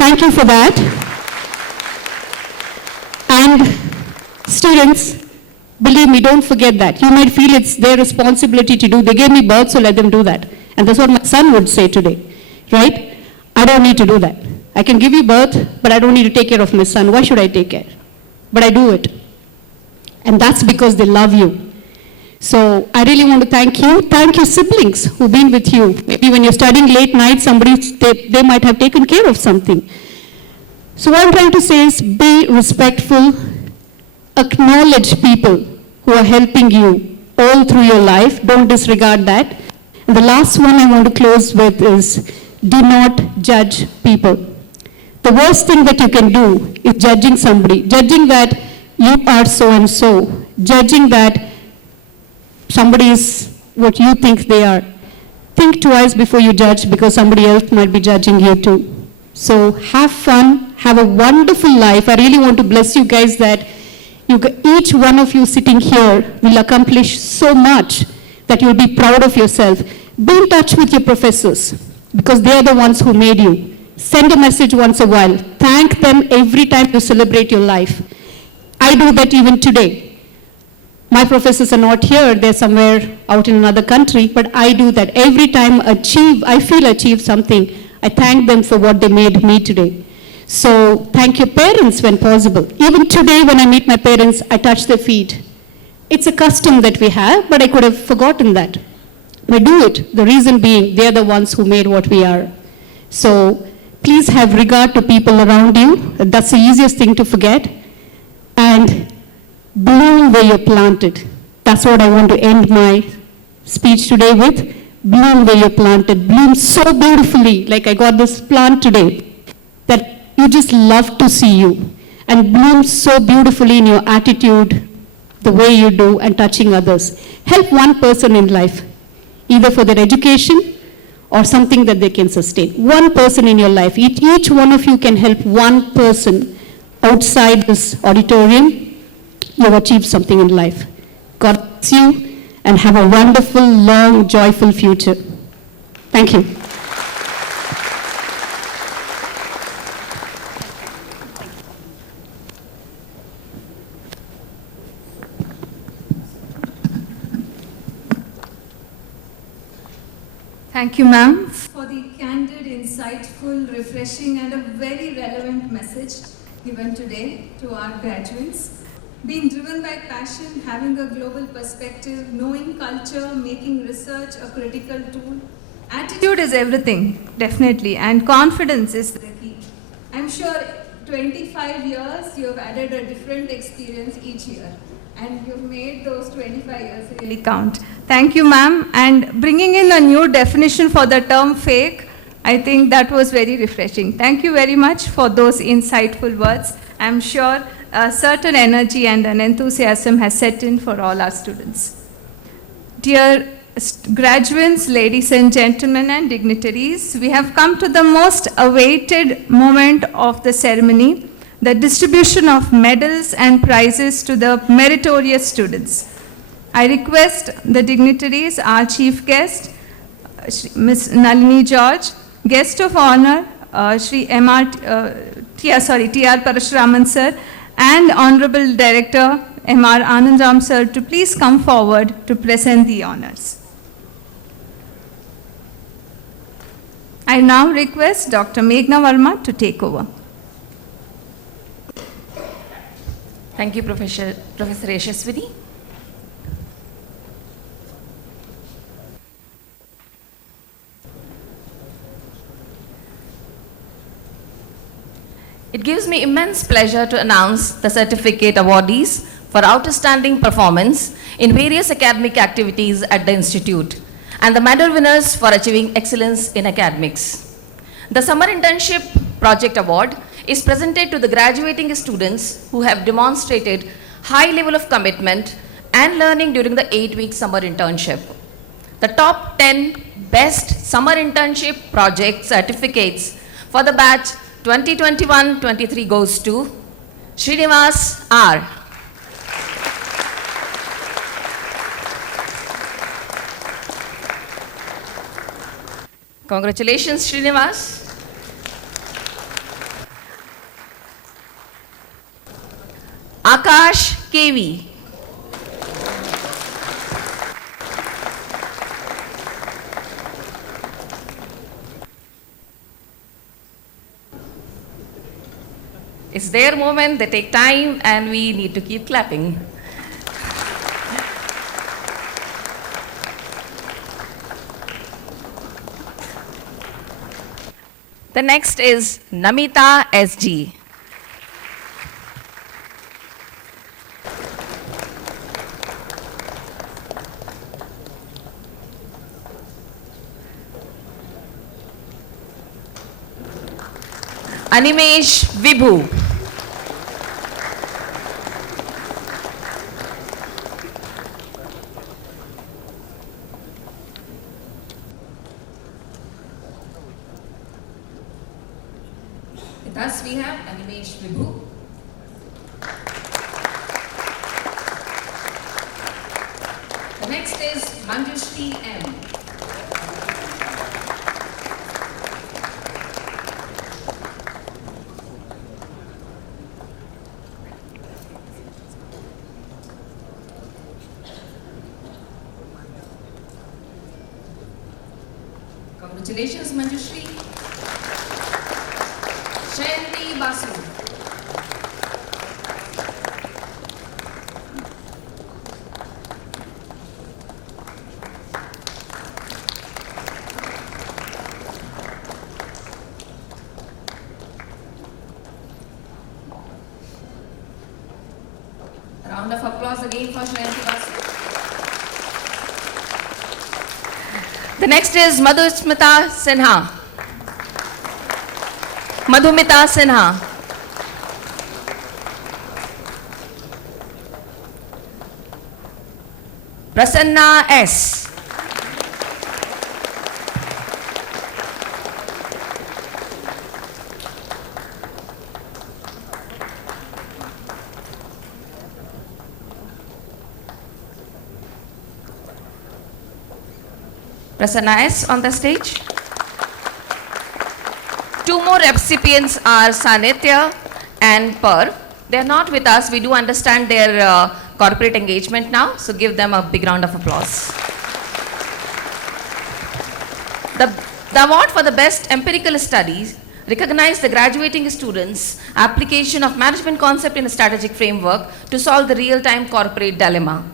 thank you for that. And students, believe me, don't forget that. You might feel it's their responsibility to do. They gave me birth, so let them do that. And that's what my son would say today, right? I don't need to do that. I can give you birth, but I don't need to take care of my son. Why should I take care? But I do it. And that's because they love you. So I really want to thank you. Thank your siblings who've been with you. Maybe when you're studying late nights, they might have taken care of something. So what I'm trying to say is be respectful, acknowledge people who are helping you all through your life. Don't disregard that. And the last one I want to close with is do not judge people. The worst thing that you can do is judging somebody, judging that you are so and so, judging that somebody is what you think they are. Think twice before you judge, because somebody else might be judging you too. So have fun, have a wonderful life. I really want to bless you guys that each one of you sitting here will accomplish so much that you'll be proud of yourself. Be in touch with your professors, because they are the ones who made you. Send a message once a while. Thank them every time you celebrate your life. I do that even today. My professors are not here, they're somewhere out in another country, but I do that. Every time I feel achieve something, I thank them for what they made me today. So thank your parents when possible. Even today when I meet my parents, I touch their feet. It's a custom that we have, but I could have forgotten that. I do it, the reason being they're the ones who made what we are. So please have regard to people around you. That's the easiest thing to forget. And bloom where you're planted. That's what I want to end my speech today with. Bloom where you're planted. Bloom so beautifully, like I got this plant today, that you just love to see you. And bloom so beautifully in your attitude, the way you do, and touching others. Help one person in life, either for their education or something that they can sustain. One person in your life. Each one of you can help one person outside this auditorium. You've achieved something in life. God bless you and have a wonderful, long, joyful future. Thank you. Thank you, ma'am, for the candid, insightful, refreshing, and a very relevant message given today to our graduates. Being driven by passion, having a global perspective, knowing culture, making research a critical tool. Attitude is everything, definitely, and confidence is the key. I'm sure 25 years you have added a different experience each year, and you've made those 25 years really count. Thank you, ma'am, and bringing in a new definition for the term fake, I think that was very refreshing. Thank you very much for those insightful words. I'm sure a certain energy and an enthusiasm has set in for all our students. Dear graduates, ladies and gentlemen and dignitaries, we have come to the most awaited moment of the ceremony, the distribution of medals and prizes to the meritorious students. I request the dignitaries, our chief guest, Ms. Nalini George, guest of honor, T.R. Parashuraman sir, and Honorable Director M.R. Anandram sir to please come forward to present the honors. I now request Dr. Meghna Verma to take over. Thank you, Professor Yashaswini. It gives me immense pleasure to announce the certificate awardees for outstanding performance in various academic activities at the Institute, and the medal winners for achieving excellence in academics. The Summer Internship Project Award is presented to the graduating students who have demonstrated high level of commitment and learning during the 8-week summer internship. The top 10 best summer internship project certificates for the batch 2021-23 goes to Srinivas R. Congratulations, Srinivas. Akash KV. It's their moment, they take time, and we need to keep clapping. The next is Namita SG. Animesh Vibhu. Thus we have Animesh Vibhu. The next is Manjushri M. Congratulations, Manjushri. Shayanti Basu. Round of applause again for Shayanti Basu. The next is Madhusmita Sinha. Madhumita Sinha. Prasanna S. Prasanna S on the stage. Two more recipients are Sanitya and Per. They are not with us. We do understand their corporate engagement now, so give them a big round of applause. The award for the best empirical studies recognize the graduating students' application of management concept in a strategic framework to solve the real-time corporate dilemma.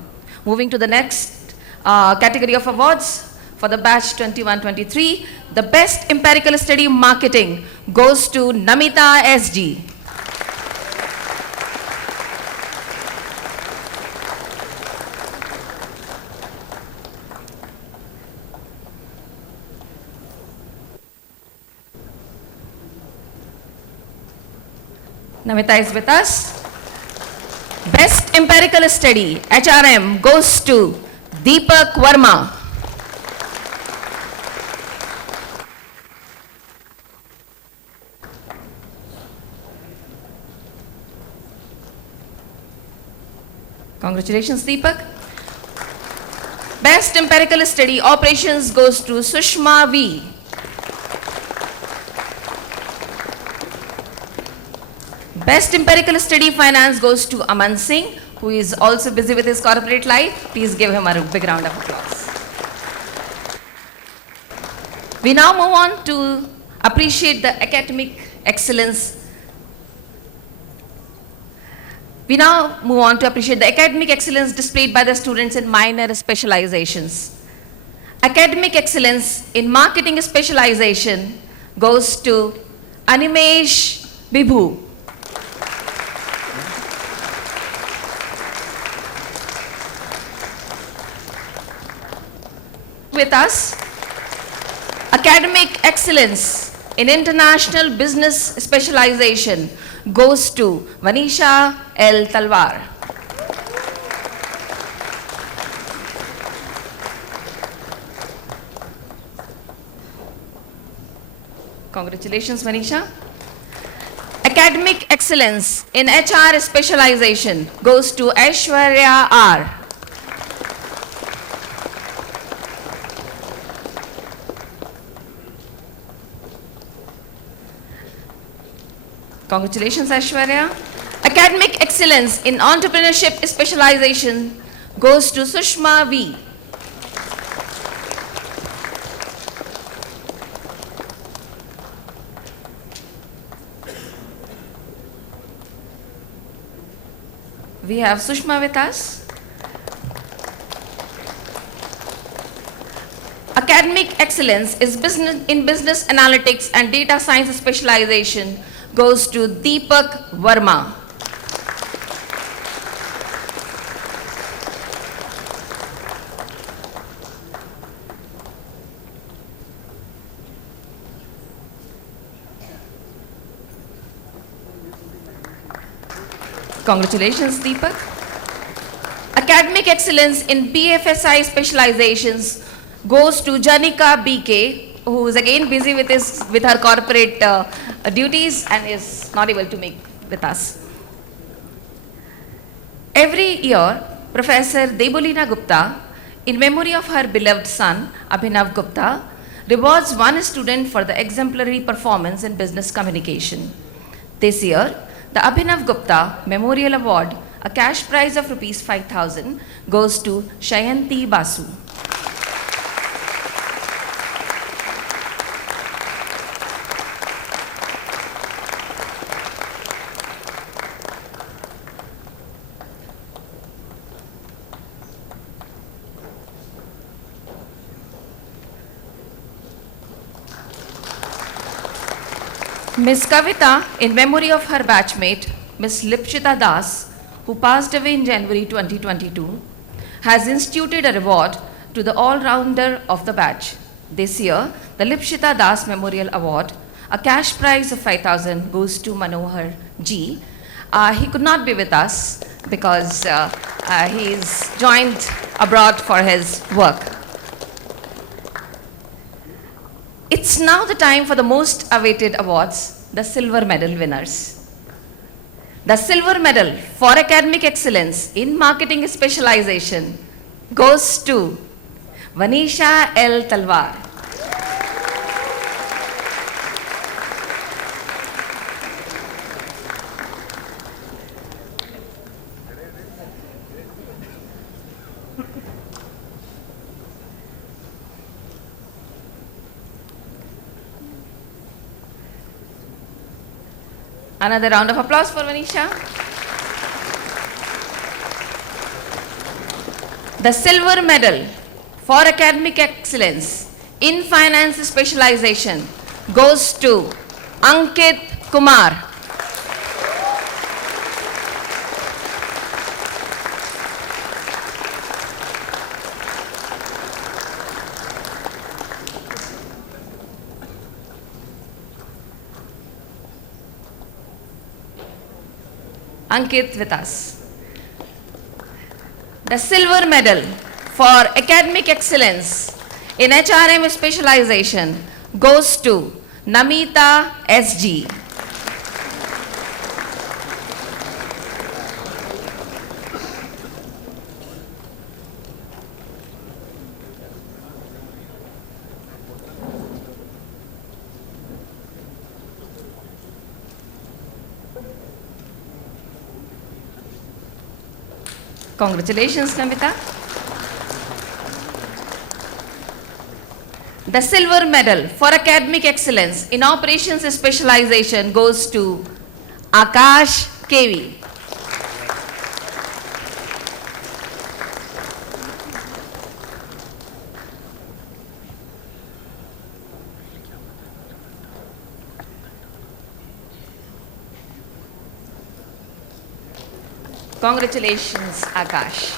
Moving to the next category of awards. For the batch 21-23, the best empirical study marketing goes to Namita SG. Namita is with us. Best empirical study, HRM, goes to Deepak Verma. Congratulations, Deepak. Best empirical study operations goes to Sushma V. Best empirical study finance goes to Aman Singh, who is also busy with his corporate life. Please give him a big round of applause. We now move on to appreciate the academic excellence. We now move on to appreciate the academic excellence displayed by the students in minor specializations. Academic excellence in marketing specialization goes to Animesh Vibhu. With us, academic excellence in international business specialization goes to Vanisha L. Talwar. Congratulations, Vanisha. Academic excellence in HR specialization goes to Aishwarya R. Congratulations, Aishwarya. Academic excellence in entrepreneurship specialization goes to Sushma V. We have Sushma with us. Academic excellence is in business analytics and data science specialization goes to Deepak Verma. Congratulations, Deepak. Academic excellence in BFSI specializations goes to Janika BK, who is again busy with her corporate duties and is not able to make with us. Every year, Professor Debolina Gupta, in memory of her beloved son, Abhinav Gupta, rewards one student for the exemplary performance in business communication. This year, the Abhinav Gupta Memorial Award, a cash prize of Rs 5,000, goes to Shayanti Basu. Ms. Kavita, in memory of her batchmate, Ms. Lipshita Das, who passed away in January 2022, has instituted a reward to the all-rounder of the batch. This year, the Lipshita Das Memorial Award, a cash prize of 5,000, goes to Manohar G. He could not be with us because he's joined abroad for his work. It's now the time for the most awaited awards, the silver medal winners. The silver medal for academic excellence in marketing specialization goes to Vanisha L. Talwar. Another round of applause for Vanisha. The silver medal for academic excellence in finance specialization goes to Ankit Kumar. Ankit with us. The silver medal for academic excellence in HRM specialization goes to Namita SG. Congratulations, Namita. The silver medal for academic excellence in operations specialization goes to Akash KV. Congratulations, Akash.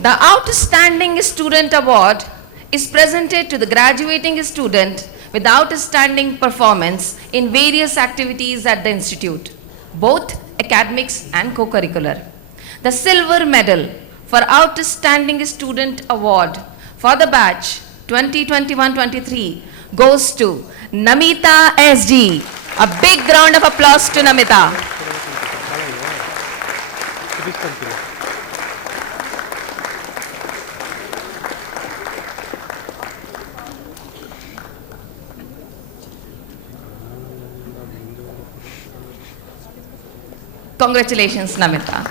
The Outstanding Student Award is presented to the graduating student with outstanding performance in various activities at the institute, both academics and co-curricular. The silver medal for Outstanding Student Award for the batch 2021-23 goes to Namita SG. A big round of applause to Namita. Congratulations, Namita.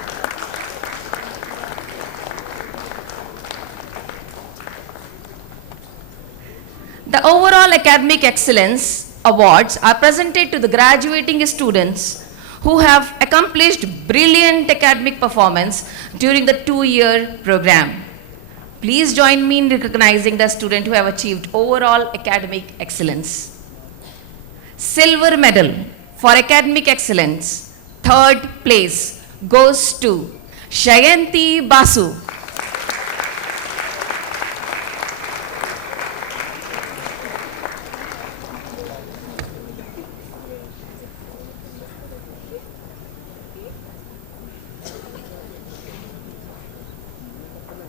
The overall academic excellence awards are presented to the graduating students who have accomplished brilliant academic performance during the 2-year program. Please join me in recognizing the students who have achieved overall academic excellence. Silver medal for academic excellence, 3rd place, goes to Shayanti Basu.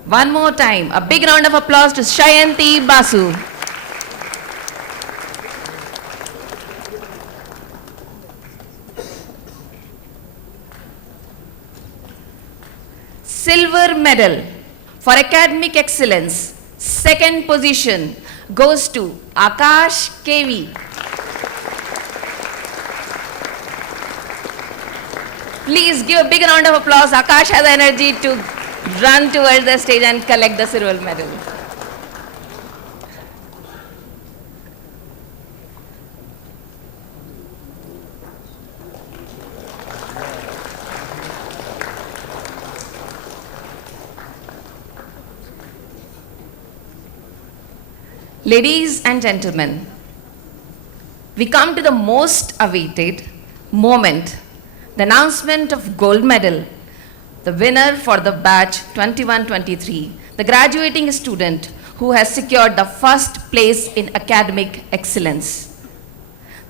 One more time, a big round of applause to Shayanti Basu. Silver medal for academic excellence, 2nd position, goes to Akash KV. Please give a big round of applause. Akash has energy to run towards the stage and collect the silver medal. Ladies and gentlemen, we come to the most awaited moment, the announcement of gold medal. The winner for the batch 21-23, the graduating student who has secured the 1st place in academic excellence.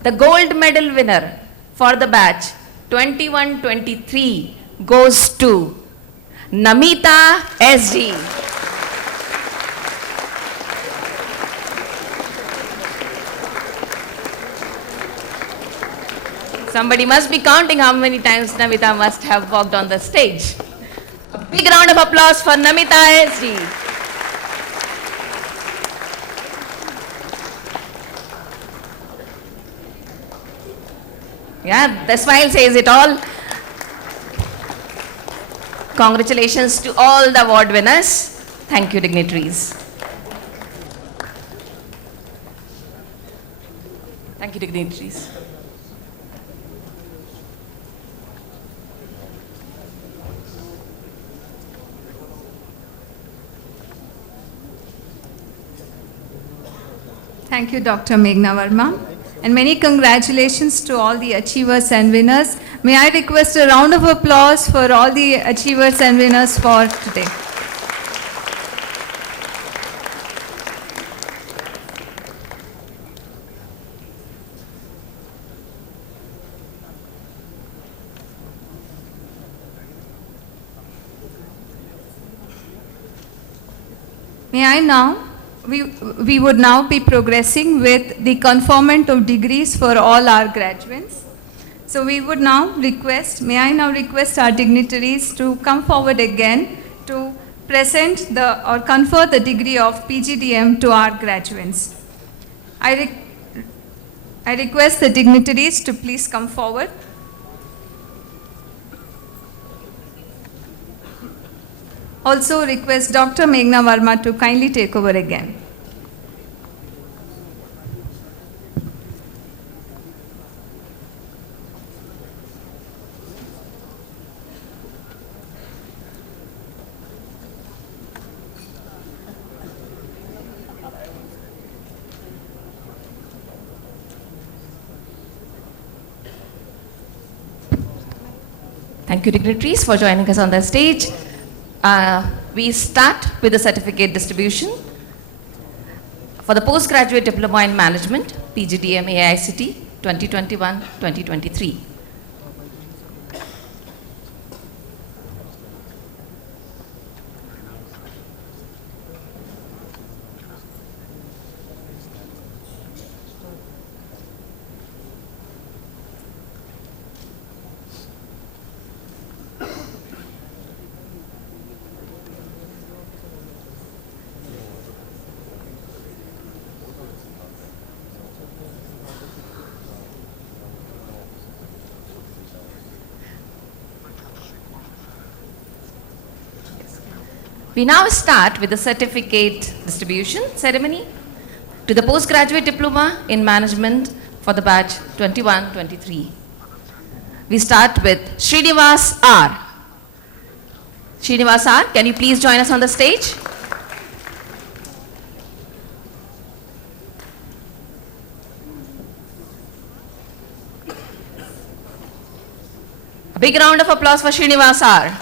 The gold medal winner for the batch 21-23 goes to Namita SG. Somebody must be counting how many times Namita must have walked on the stage. A big round of applause for Namita SG. Yeah, the smile says it all. Congratulations to all the award winners. Thank you, dignitaries. Thank you, dignitaries. Thank you, Dr. Meghna Verma. And many congratulations to all the achievers and winners. May I request a round of applause for all the achievers and winners for today. May I now? We would now be progressing with the conferment of degrees for all our graduates. So we would now request, may I now request our dignitaries to come forward again to present or confer the degree of PGDM to our graduates. I request the dignitaries to please come forward. Also request Dr. Meghna Verma to kindly take over again. Thank you, dignitaries, for joining us on the stage. We start with the certificate distribution. For the postgraduate diploma in management, PGDM AICT 2021-2023. We now start with the certificate distribution ceremony to the postgraduate diploma in management for the batch 21-23. We start with Srinivas R. Srinivas R, can you please join us on the stage? A big round of applause for Srinivas R.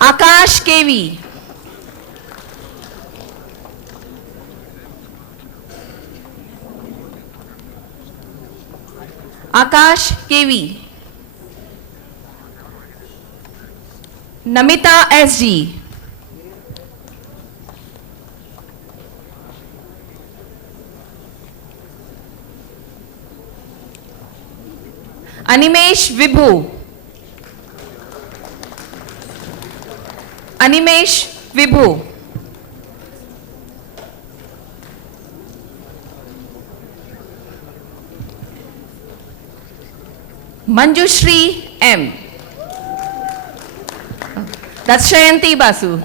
Akash KV. Akash KV. Namita SG. Animesh Vibhu. Animesh Vibhu. Manjushri M. That's Shayanti Basu.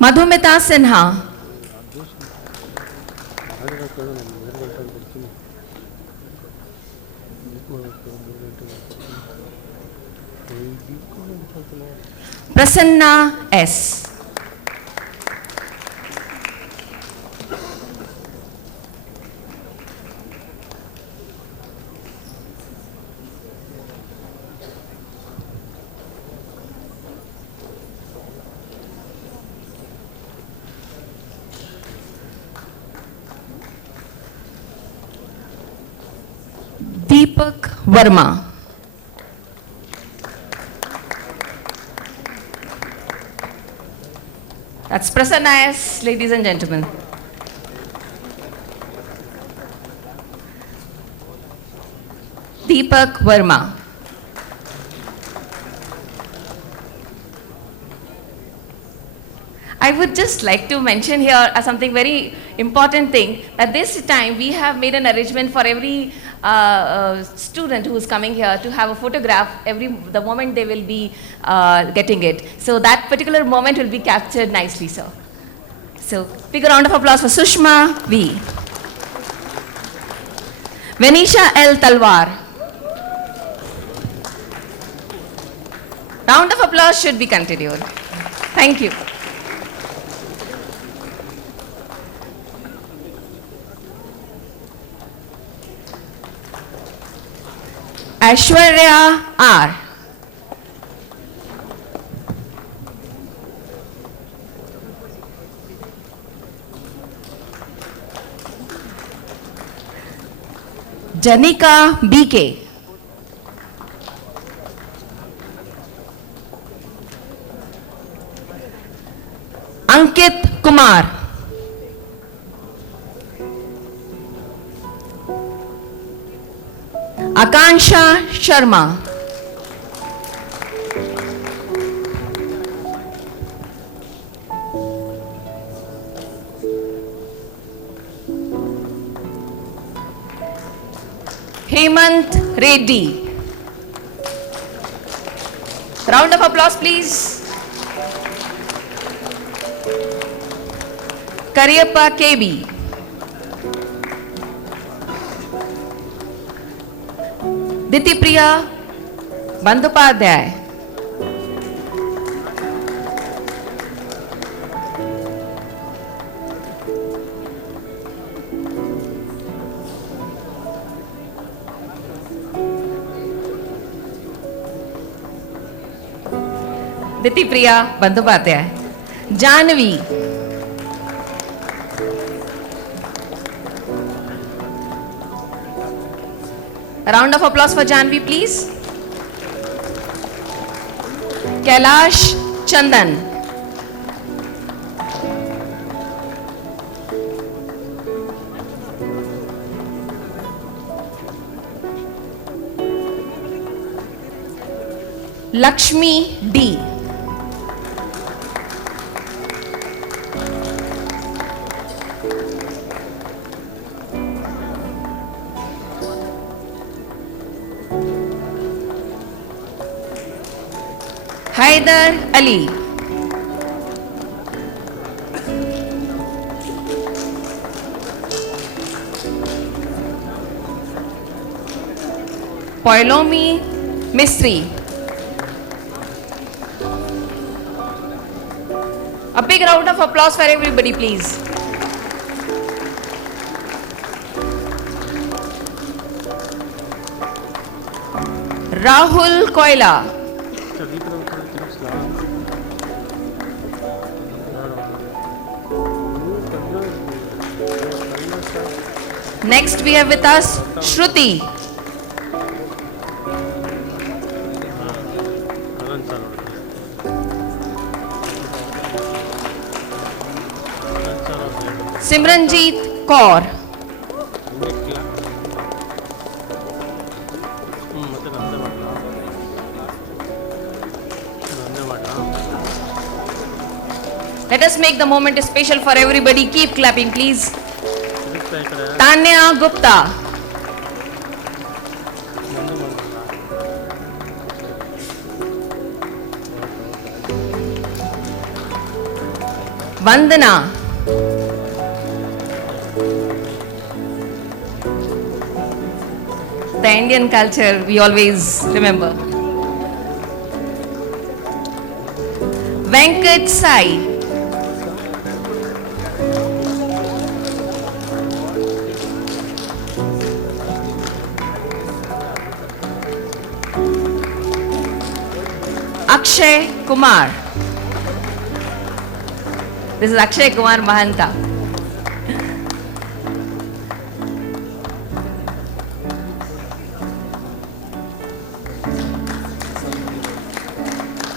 Madhumita Sinha. Prasanna S. Deepak Verma. That's Prasanna S, ladies and gentlemen. Deepak Verma. I would just like to mention here something very important thing, that this time we have made an arrangement for every student who is coming here to have a photograph the moment they will be getting it. So that particular moment will be captured nicely, sir. So big round of applause for Sushma V. Venisha L. Talwar. Round of applause should be continued. Thank you. Aishwarya R. Janika BK. Ankit Kumar. Akansha Sharma. Hemant Reddy. Round of applause, please. Kariyappa KB. Ditipriya Bandopadhyay. Ditipriya Bandopadhyay. Janvi. A round of applause for Janvi, please. Kailash Chandan. Lakshmi D. Haidar Ali. Poilomi Mistry. A big round of applause for everybody, please. Rahul Koila. Next we have with us Shruti. Simranjeet Kaur. Let us make the moment special for everybody. Keep clapping, please. Tanya Gupta. Vandana. The Indian culture we always remember. Venkat Sai. Akshay Kumar. This is Akshay Kumar Mahanta.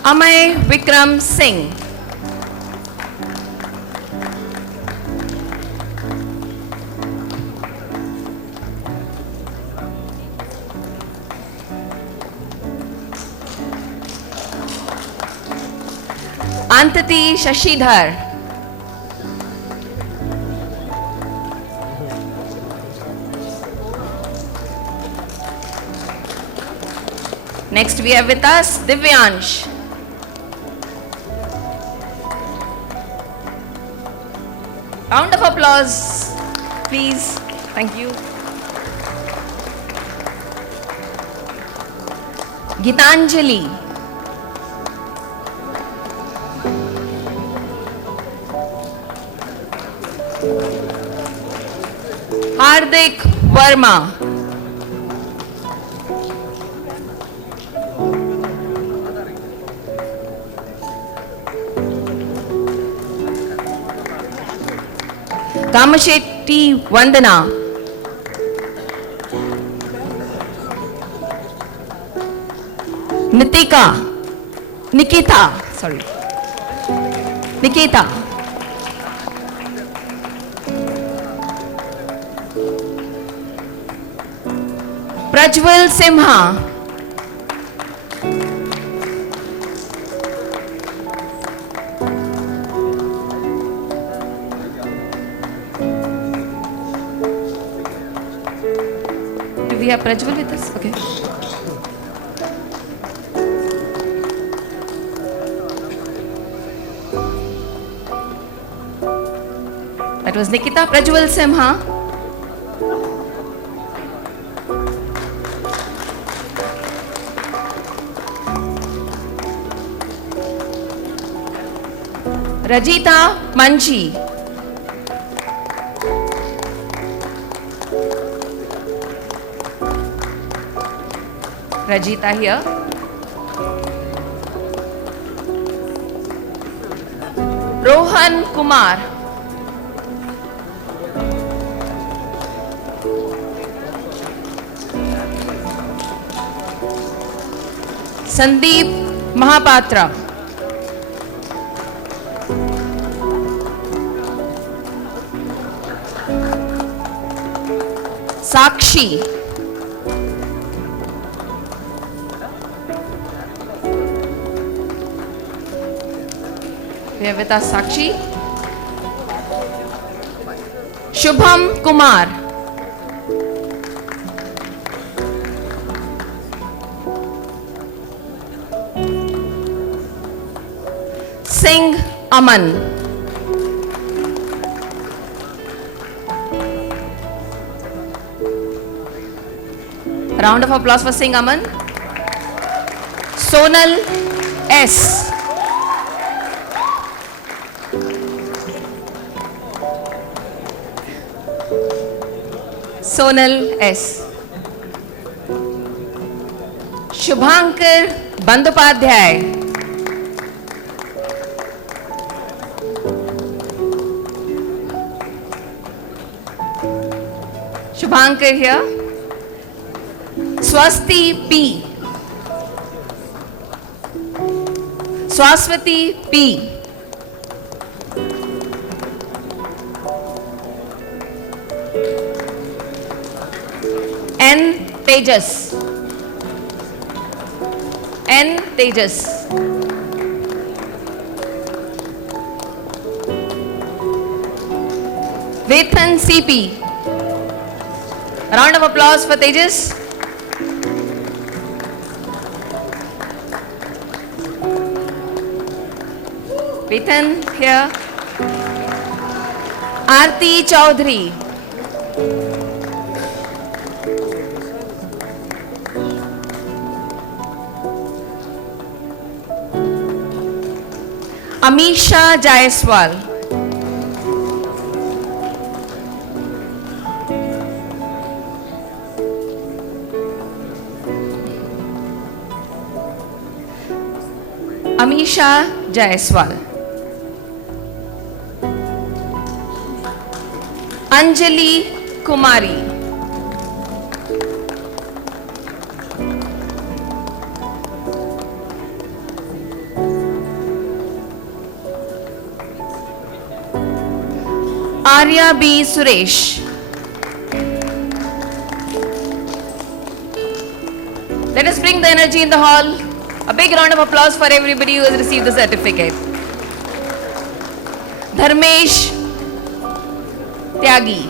Amay Vikram Singh. Antati Shashidhar. Next we have with us Divyansh. Round of applause, please. Thank you. Gitanjali. Hardik Verma. Kamashetty Vandana. Nikita. Prajwal Simha. Do we have Prajwal with us? Okay. That was Nikita. Prajwal Simha. Rajita Manchi. Rajita here. Rohan Kumar. Sandeep Mahapatra. Sakshi. We have with us Sakshi. Shubham Kumar. Singh Aman. Round of applause for Singh Aman. Sonal S. Sonal S. Shubhankar Bandopadhyay. Shubhankar here. Swasti P. Swaswati P. N. Tejas. N. Tejas. Vethan CP. Round of applause for Tejas. Vethan here. Aarti Chaudhary. Amisha Jaiswal. Amisha Jaiswal. Anjali Kumari. Arya B. Suresh. Let us bring the energy in the hall. A big round of applause for everybody who has received the certificate. Dharmesh Tyagi.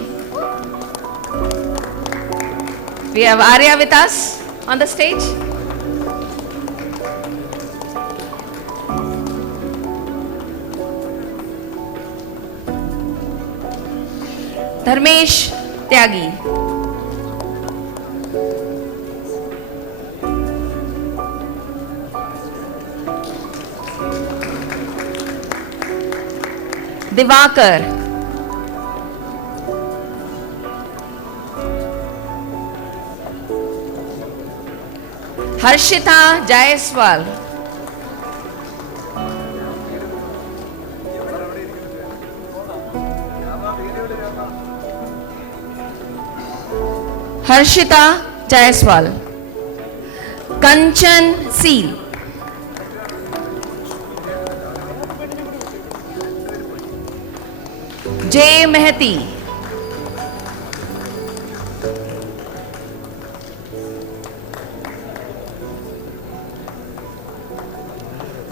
We have Arya with us on the stage. Dharmesh Tyagi. Divakar. Harshita Jaiswal. Harshita Jaiswal. Kanchan Seal. J. Mehti.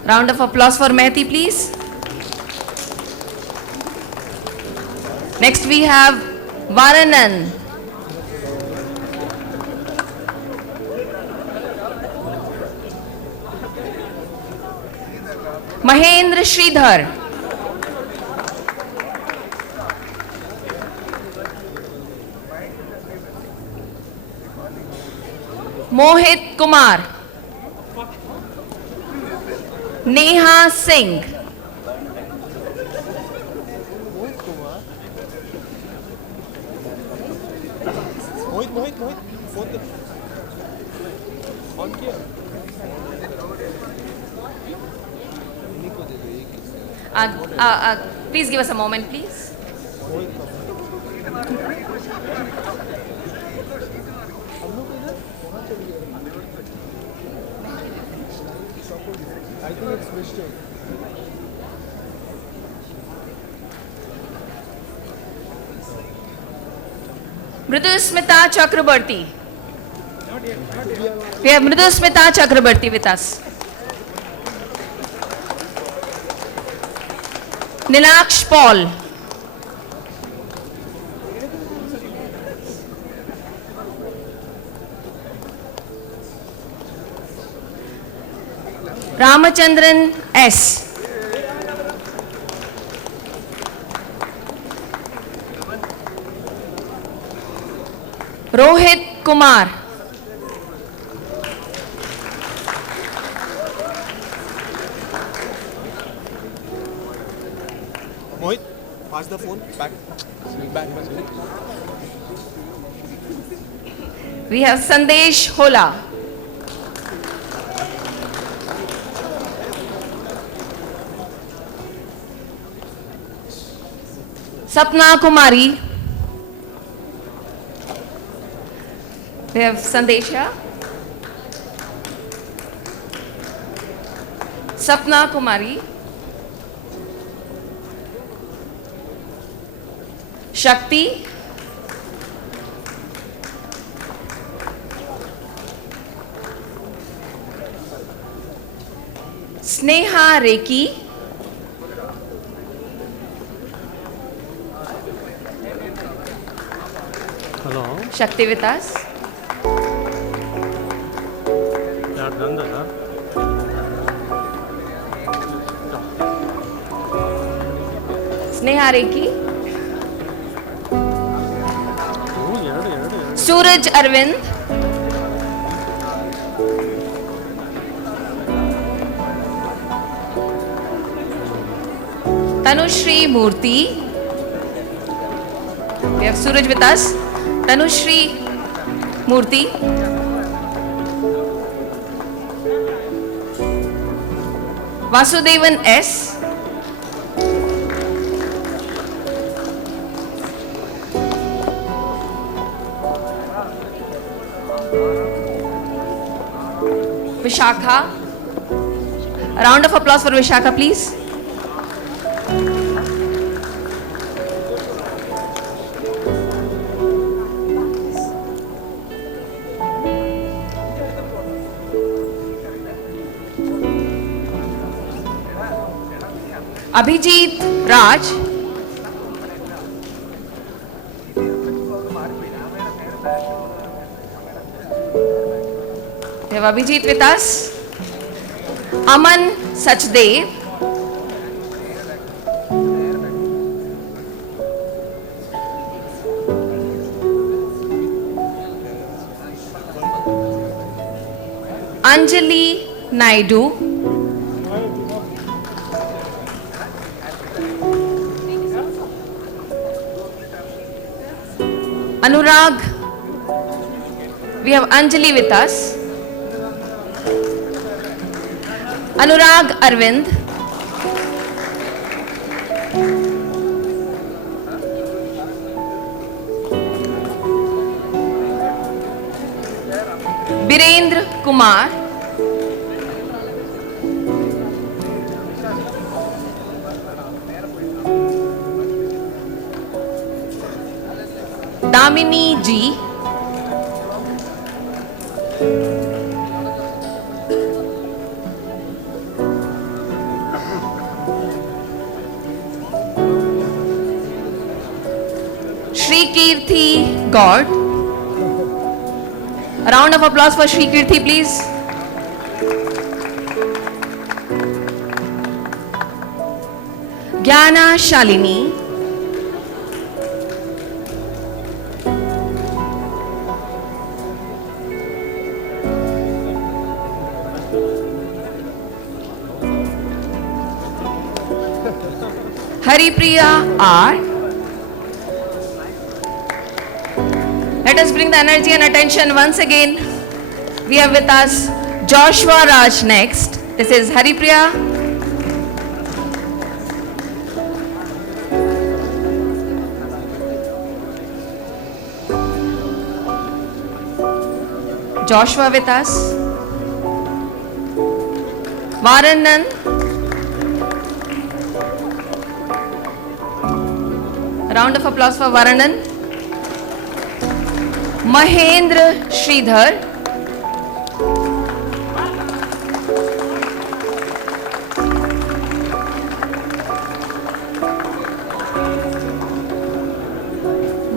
Round of applause for Mehti, please. Next we have Varanan. Mahendra Sridhar. Mohit Kumar. Neha Singh. Please give us a moment, please. Mridusmita Chakrabarti. We have Mridusmita Chakrabarti with us. Nilaksh Paul. Ramachandran S. Rohit Kumar. Mohit, pass the phone back. Back. We have Sandesh Hola. Sapna Kumari. We have Sandesha. Sapna Kumari. Shakti. Sneha Reki. Hello. Shakti with us. You have done that, huh? Sneha Reki. Oh, yeah. Suraj Arvind. Tanushri Murthy. We have Suraj with us. Tanushri Murthy. Vasudevan S. Vishakha. A round of applause for Vishakha, please. Abhijit Raj. We have Abhijit with us. Aman Sachdev. Anjali Naidu. Anurag. We have Anjali with us. Anurag Arvind. Birendra Kumar. Damini G. Shri Kirti God. A round of applause for Shri Kirti, please. Gyana Shalini. Haripriya R. Let us bring the energy and attention once again. We have with us Joshua Raj next. This is Haripriya. Joshua with us. Varandan. Round of applause for Varandan. Mahendra Sridhar.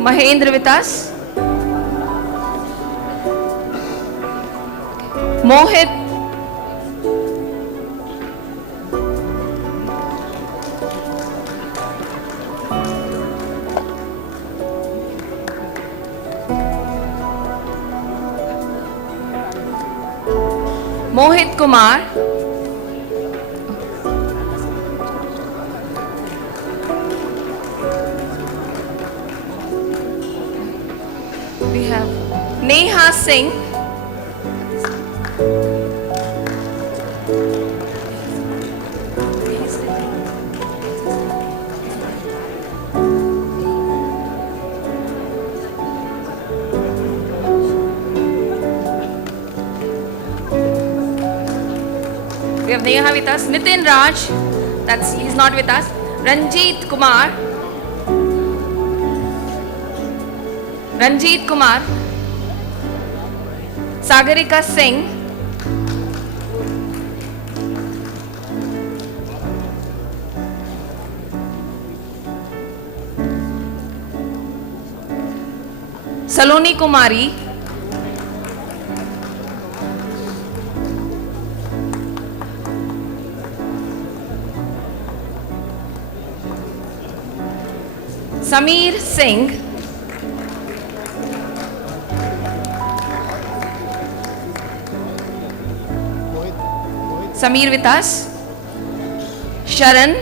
Mahendra with us. Mohit. Mohit Kumar. We have Neha Singh. We have Neha with us. Nitin Raj, he's not with us. Ranjit Kumar. Ranjit Kumar. Sagarika Singh. Saloni Kumari. Sameer Singh. Sameer with us. Sharan.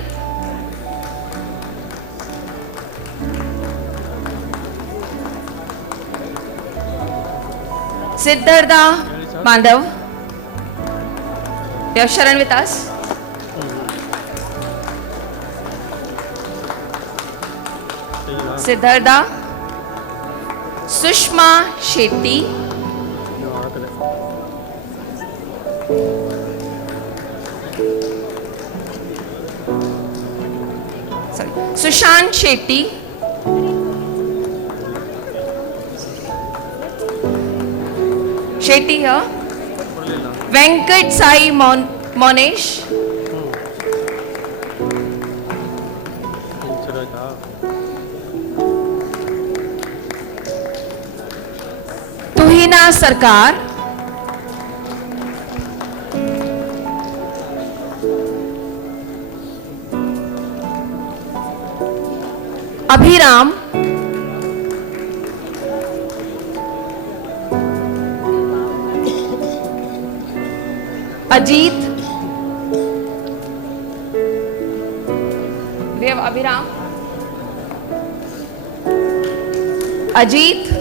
Siddhartha Mandav. We have Sharan with us. Siddhartha. Sushma Shetty. Sorry. Sushant Shetty. Shetty here. Venkat Sai Monesh. Tuhina सरकार. अभिराम. Ajit. We have Abhiram. Ajit.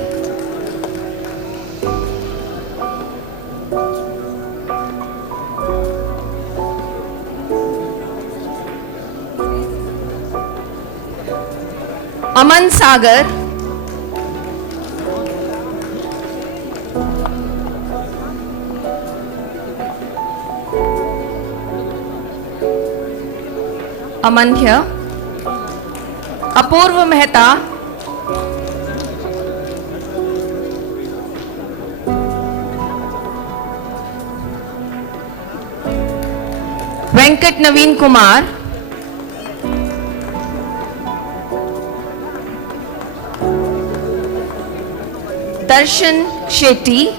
Aman Sagar. Aman here. Apurva Mehta. Venkat Naveen Kumar. Darshan Shetty.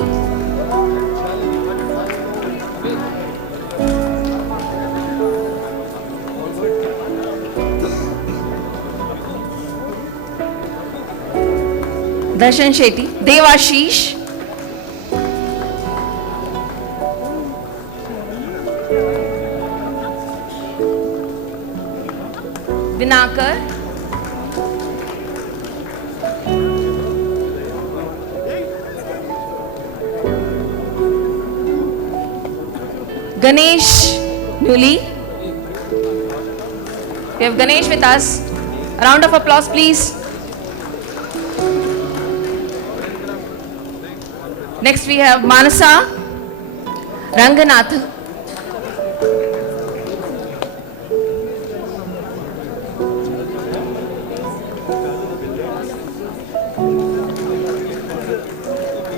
Darshan Shetty. Devashish. Dinakar. Ganesh Newly. We have Ganesh with us. A round of applause, please. Next we have Manasa Ranganath.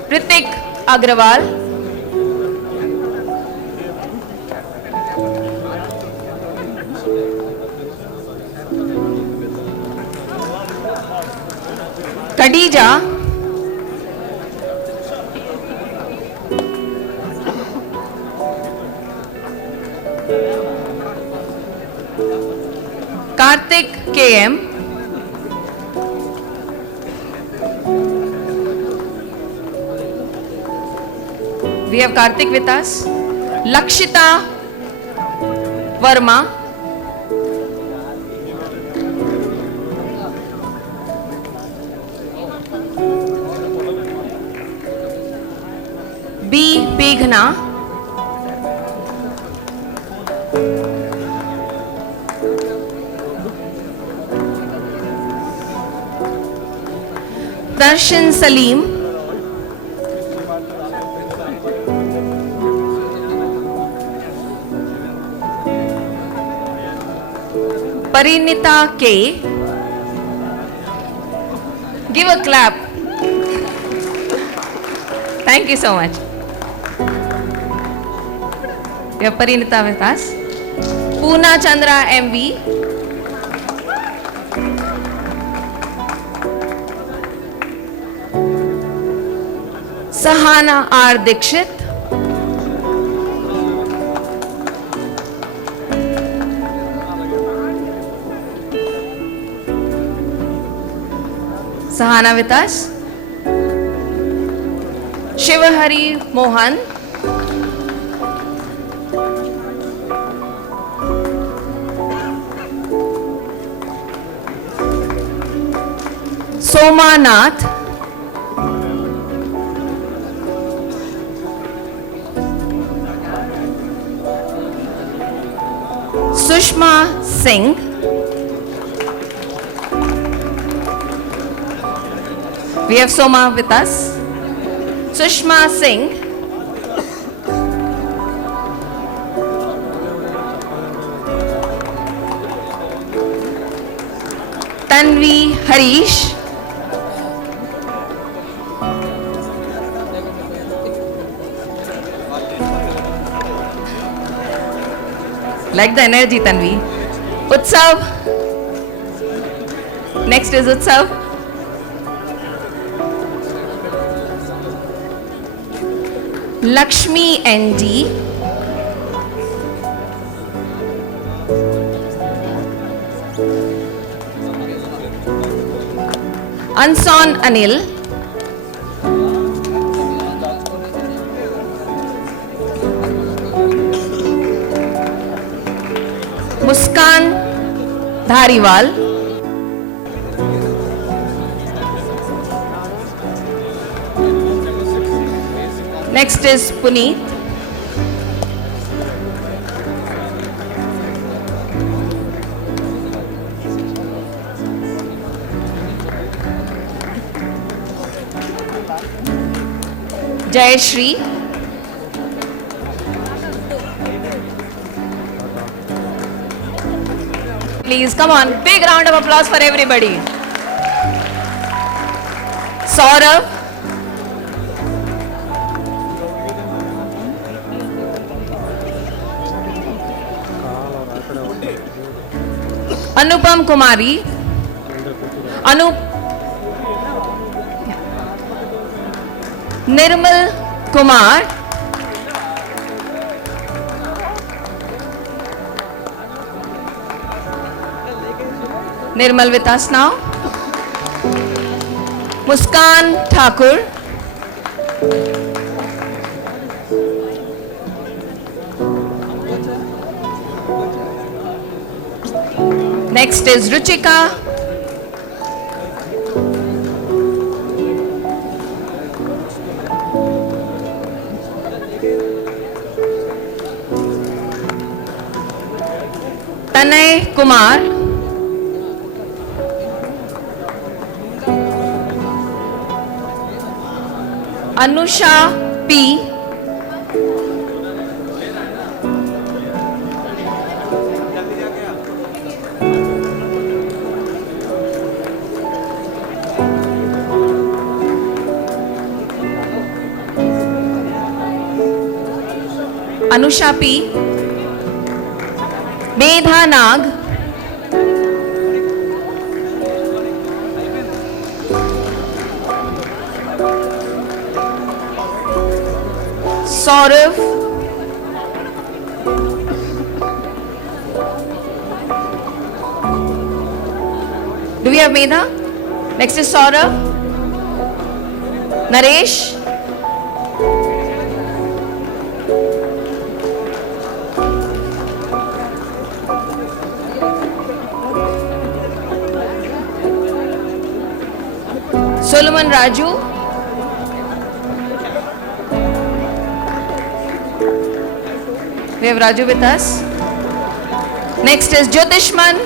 Ritik Agrawal. Khadija, Karthik KM, we have Karthik with us, Lakshita Verma, B. Peghna, Darshan Salim, Parinita K. Give a clap. Thank you so much. We have Parinita with us. Poona Chandra MV. Sahana R. Dikshit. Sahana with us. Shivahari Mohan. Somanath. Sushma Singh. We have Soma with us. Sushma Singh. Tanvi Harish. Like the energy, Tanvi. Utsav. Next is Utsav. Lakshmi ND. Anson Anil. Muskan Dhariwal. Next is Puneet. Jayashri. Please, come on. Big round of applause for everybody. Saurav. Anupam Kumari. Nirmal Kumar. Nirmal with us now. Muskan Thakur. Next is Ruchika. Tanay Kumar. Anusha P. Anusha P. Medha Nag. Saurav. Do we have Medha? Next is Saurav. Naresh. Solomon Raju. We have Raju with us. Next is Jyotishman.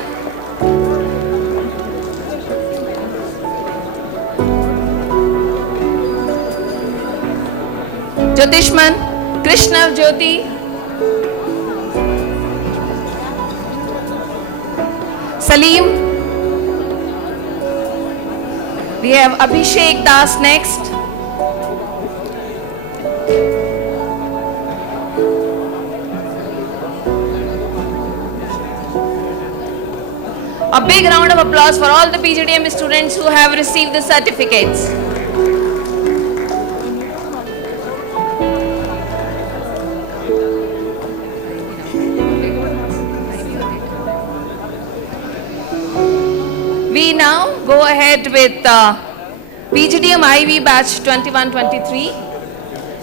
Jyotishman, Krishna Jyoti. Salim. We have Abhishek Das next. A big round of applause for all the PGDM students who have received the certificates. We now go ahead with PGDM IV batch 21-23,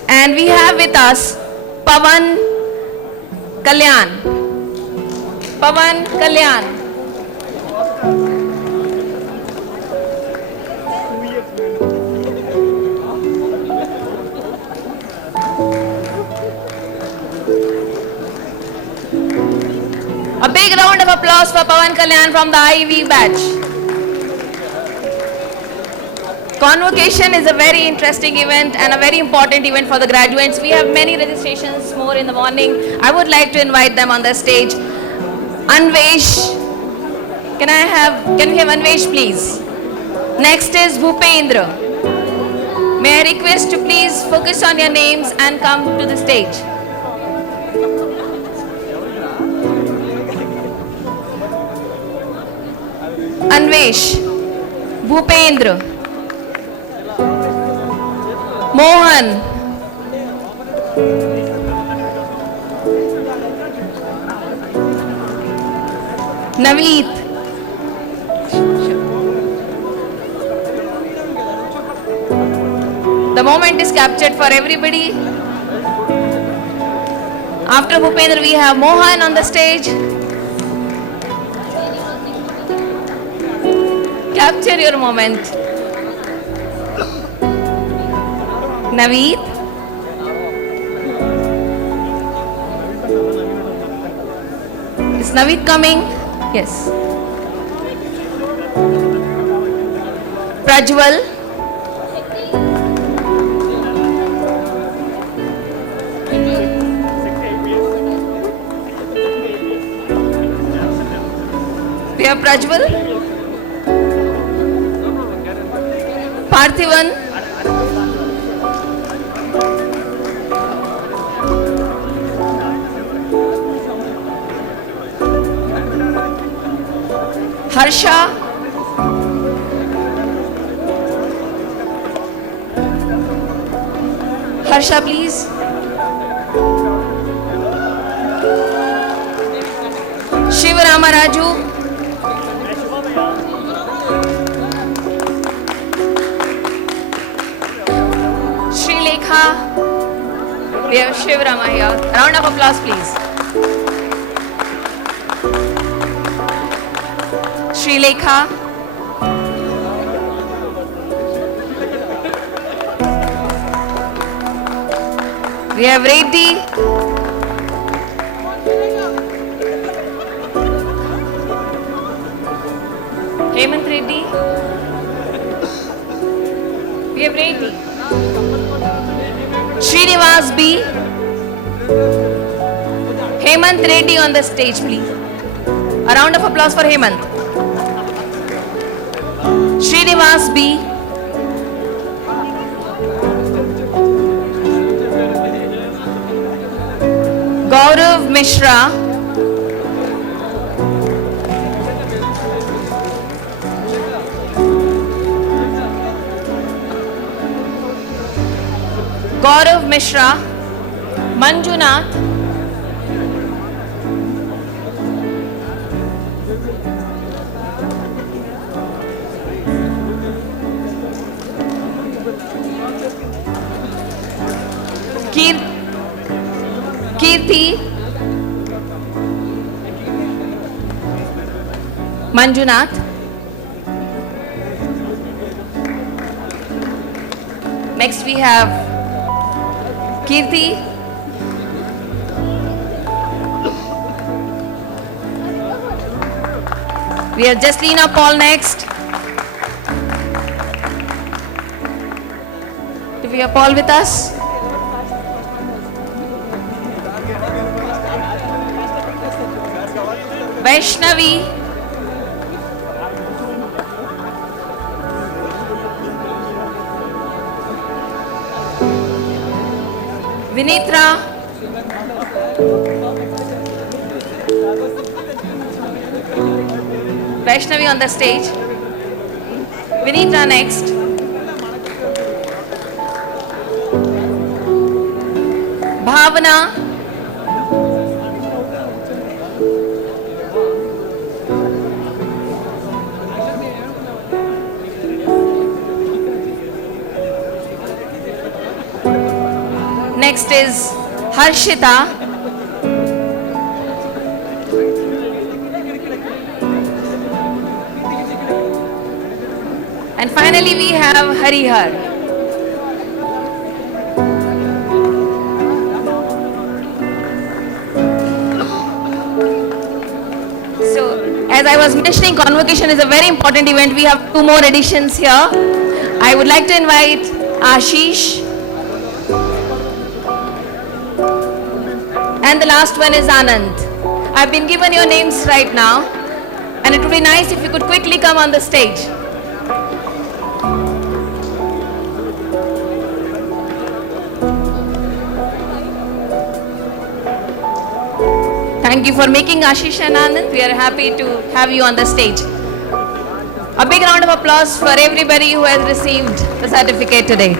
and we have with us Pavan Kalyan. Pavan Kalyan. A big round of applause for Pavan Kalyan from the IV batch. Convocation is a very interesting event and a very important event for the graduates. We have many registrations more in the morning. I would like to invite them on the stage. Anvesh. Can we have Anvesh please? Next is Bhupendra. May I request to please focus on your names and come to the stage. Anvesh, Bhupendra, Mohan, Naveed, the moment is captured for everybody. After Bhupendra, we have Mohan on the stage. Capture your moment. Naveed. Is Naveed coming? Yes. Prajwal. We have Prajwal. Parthivan. Harsha. Harsha, please. Shiv Ramaraju. We have Shiv Ramaiah. Round of applause, please. Srilekha. We have Reddy. Hemant Reddy. We have Reddy. Srinivas B. Hemant Reddy on the stage, please. A round of applause for Hemant. Srinivas B. Gaurav Mishra. Gaurav Mishra. Manjunath, Kirti, Manjunath, next we have Kirti, we have Jaslina Paul next. Do we have Paul with us? Vaishnavi, Vinitra, Vaishnavi on the stage. Vinitra next. Bhavana, next is Harshita, and finally we have Harihar. So, as I was mentioning, Convocation is a very important event. We have 2 more editions here. I would like to invite Ashish, and the last one is Anand. I've been given your names right now, and it would be nice if you could quickly come on the stage. Thank you for making Ashish and Anand. We are happy to have you on the stage. A big round of applause for everybody who has received the certificate today.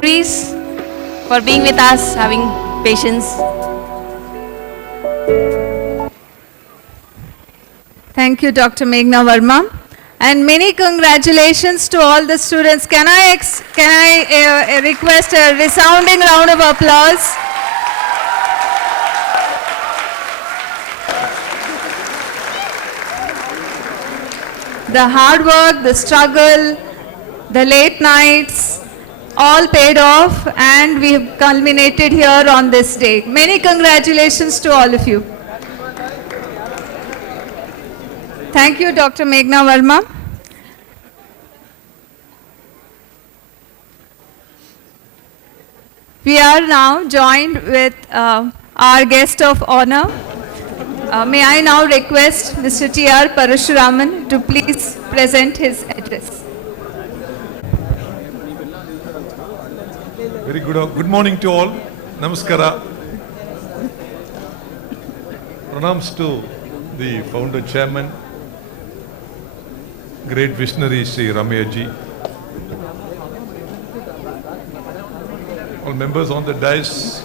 Please, for being with us, having patience. Thank you, Dr. Meghna Verma. And many congratulations to all the students. Can I request a resounding round of applause? The hard work, the struggle, the late nights, all paid off, and we have culminated here on this day. Many congratulations to all of you. Thank you, Dr. Meghna Verma. We are now joined with our guest of honor. May I now request Mr. T.R. Parashuraman to please present his address. Very good morning to all. Namaskara. Pranams to the founder chairman, great visionary Sri Ramaiah ji. All members on the dais,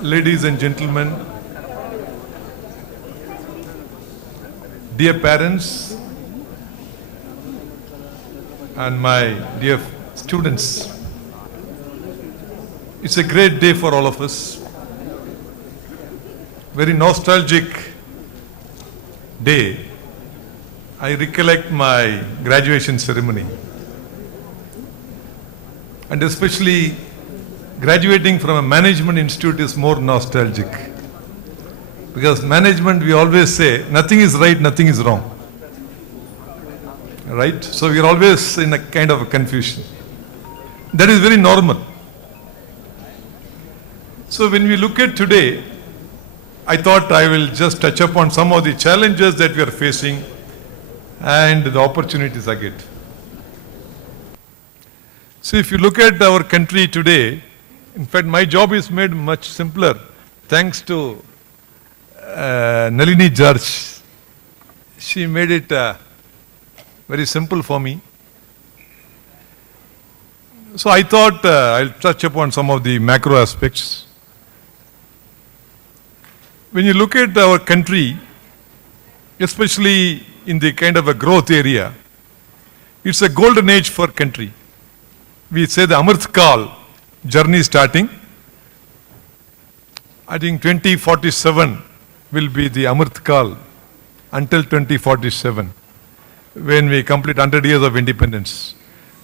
ladies and gentlemen, dear parents, and my dear students, it's a great day for all of us. Very nostalgic day. I recollect my graduation ceremony, and especially graduating from a management institute is more nostalgic, because management, we always say nothing is right, nothing is wrong. Right? So we are always in a kind of a confusion. That is very normal. So when we look at today, I thought I will just touch upon some of the challenges that we are facing and the opportunities I get. So if you look at our country today, in fact, my job is made much simpler thanks to Nalini George. She made it very simple for me. So I thought I'll touch upon some of the macro aspects. When you look at our country, especially in the kind of a growth area, it's a golden age for country. We say the Amrit Kal journey starting. I think 2047 will be the Amrit Kal until 2047, when we complete 100 years of independence.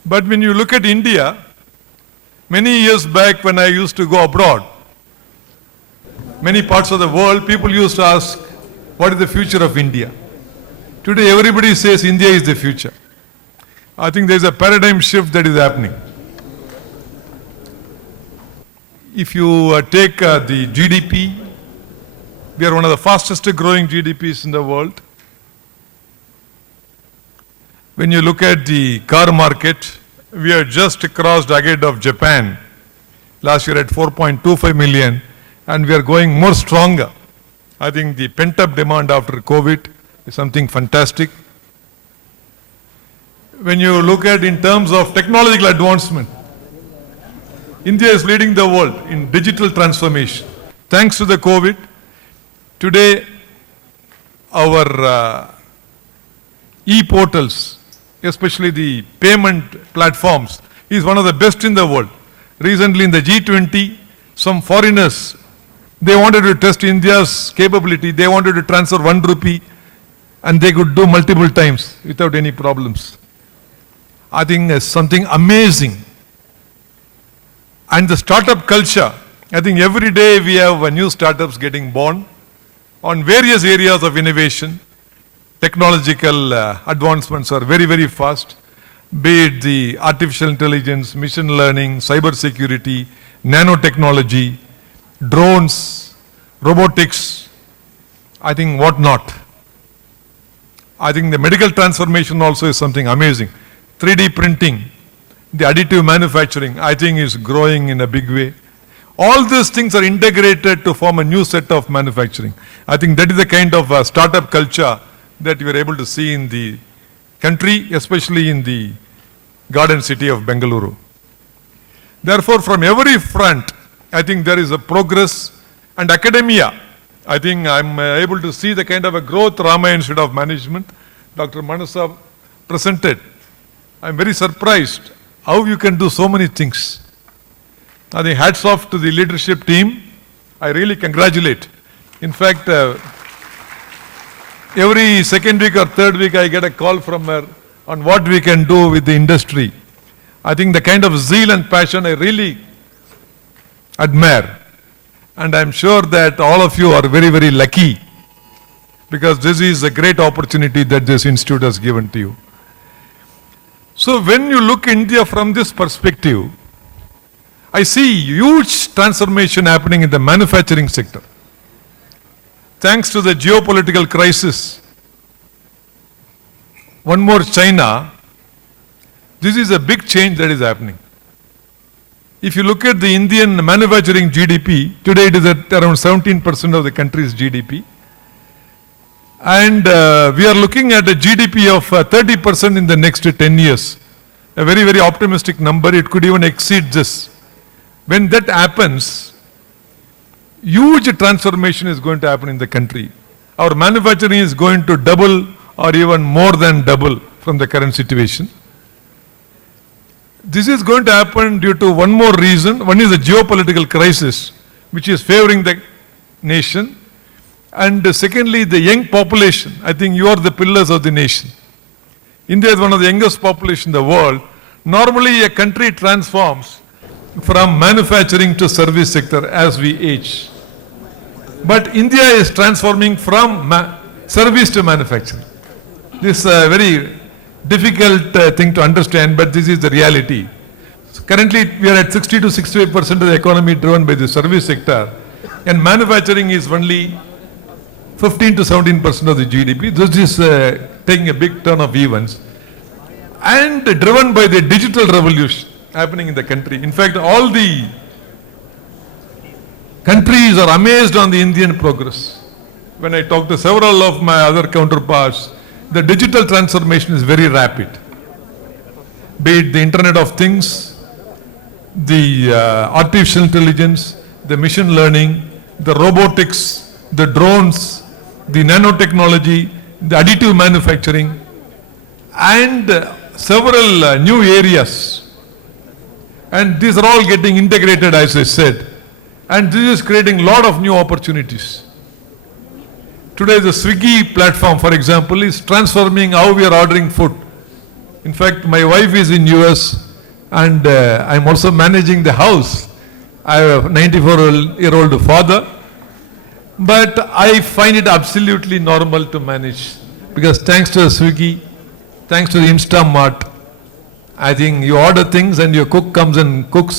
But when you look at India, many years back when I used to go abroad, many parts of the world, people used to ask, what is the future of India? Today everybody says India is the future. I think there is a paradigm shift that is happening. If you take the GDP, we are one of the fastest growing GDPs in the world. When you look at the car market, we are just crossed ahead of Japan. Last year at 4.25 million, and we are going more stronger. I think the pent-up demand after COVID is something fantastic. When you look at in terms of technological advancement, India is leading the world in digital transformation. Thanks to the COVID, today our e-portals, especially the payment platforms, is one of the best in the world. Recently in the G20, some foreigners, they wanted to test India's capability. They wanted to transfer 1 rupee and they could do multiple times without any problems. I think it's something amazing. And the startup culture, I think every day we have new startups getting born on various areas of innovation. Technological advancements are very, very fast, be it the artificial intelligence, machine learning, cyber security, nanotechnology, drones, robotics, I think what not. I think the medical transformation also is something amazing. 3D printing, the additive manufacturing, I think is growing in a big way. All these things are integrated to form a new set of manufacturing. I think that is the kind of startup culture that we are able to see in the country, especially in the garden city of Bengaluru. Therefore, from every front, I think there is a progress, and academia, I think I'm able to see the kind of a growth Ramaiah Institute of Management, Dr. Manasa presented. I'm very surprised how you can do so many things. I think hats off to the leadership team. I really congratulate. In fact, every second week or third week I get a call from her on what we can do with the industry. I think the kind of zeal and passion I really admire. And I'm sure that all of you are very, very lucky, because this is a great opportunity that this institute has given to you. So when you look India from this perspective, I see huge transformation happening in the manufacturing sector. Thanks to the geopolitical crisis, one more China, this is a big change that is happening. If you look at the Indian manufacturing GDP, today it is at around 17% of the country's GDP. And we are looking at a GDP of 30% in the next 10 years. A very, very optimistic number. It could even exceed this. When that happens, huge transformation is going to happen in the country. Our manufacturing is going to double or even more than double from the current situation. This is going to happen due to one more reason. One is the geopolitical crisis, which is favoring the nation. And secondly, the young population. I think you are the pillars of the nation. India is one of the youngest population in the world. Normally, a country transforms from manufacturing to service sector as we age. But India is transforming from service to manufacturing. This is a very difficult thing to understand, but this is the reality. So currently, we are at 60 to 68% of the economy driven by the service sector, and manufacturing is only 15 to 17% of the GDP. This is taking a big turn of events, and driven by the digital revolution happening in the country. In fact, all the countries are amazed on the Indian progress. When I talk to several of my other counterparts, the digital transformation is very rapid. Be it the Internet of Things, the artificial intelligence, the machine learning, the robotics, the drones, the nanotechnology, the additive manufacturing, and several new areas. And these are all getting integrated, as I said. And this is creating a lot of new opportunities. Today, the Swiggy platform, for example, is transforming how we are ordering food. In fact, my wife is in US, and I'm also managing the house. I have a 94-year-old father, but I find it absolutely normal to manage, because thanks to Swiggy, thanks to the Instamart, I think you order things and your cook comes and cooks,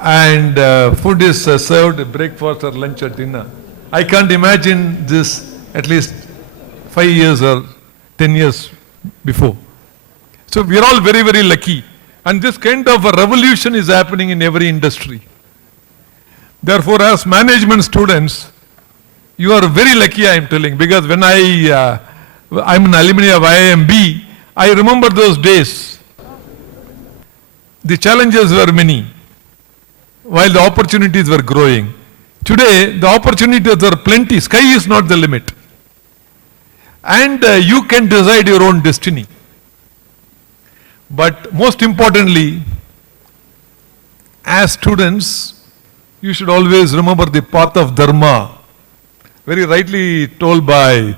and food is served breakfast or lunch or dinner. I can't imagine this at least 5 years or 10 years before. So we are all very, very lucky. And this kind of a revolution is happening in every industry. Therefore, as management students, you are very lucky, I am telling, because when I'm an alumni of IIMB, I remember those days. The challenges were many, while the opportunities were growing. Today, the opportunities are plenty. Sky is not the limit. And you can decide your own destiny. But most importantly, as students, you should always remember the path of Dharma, very rightly told by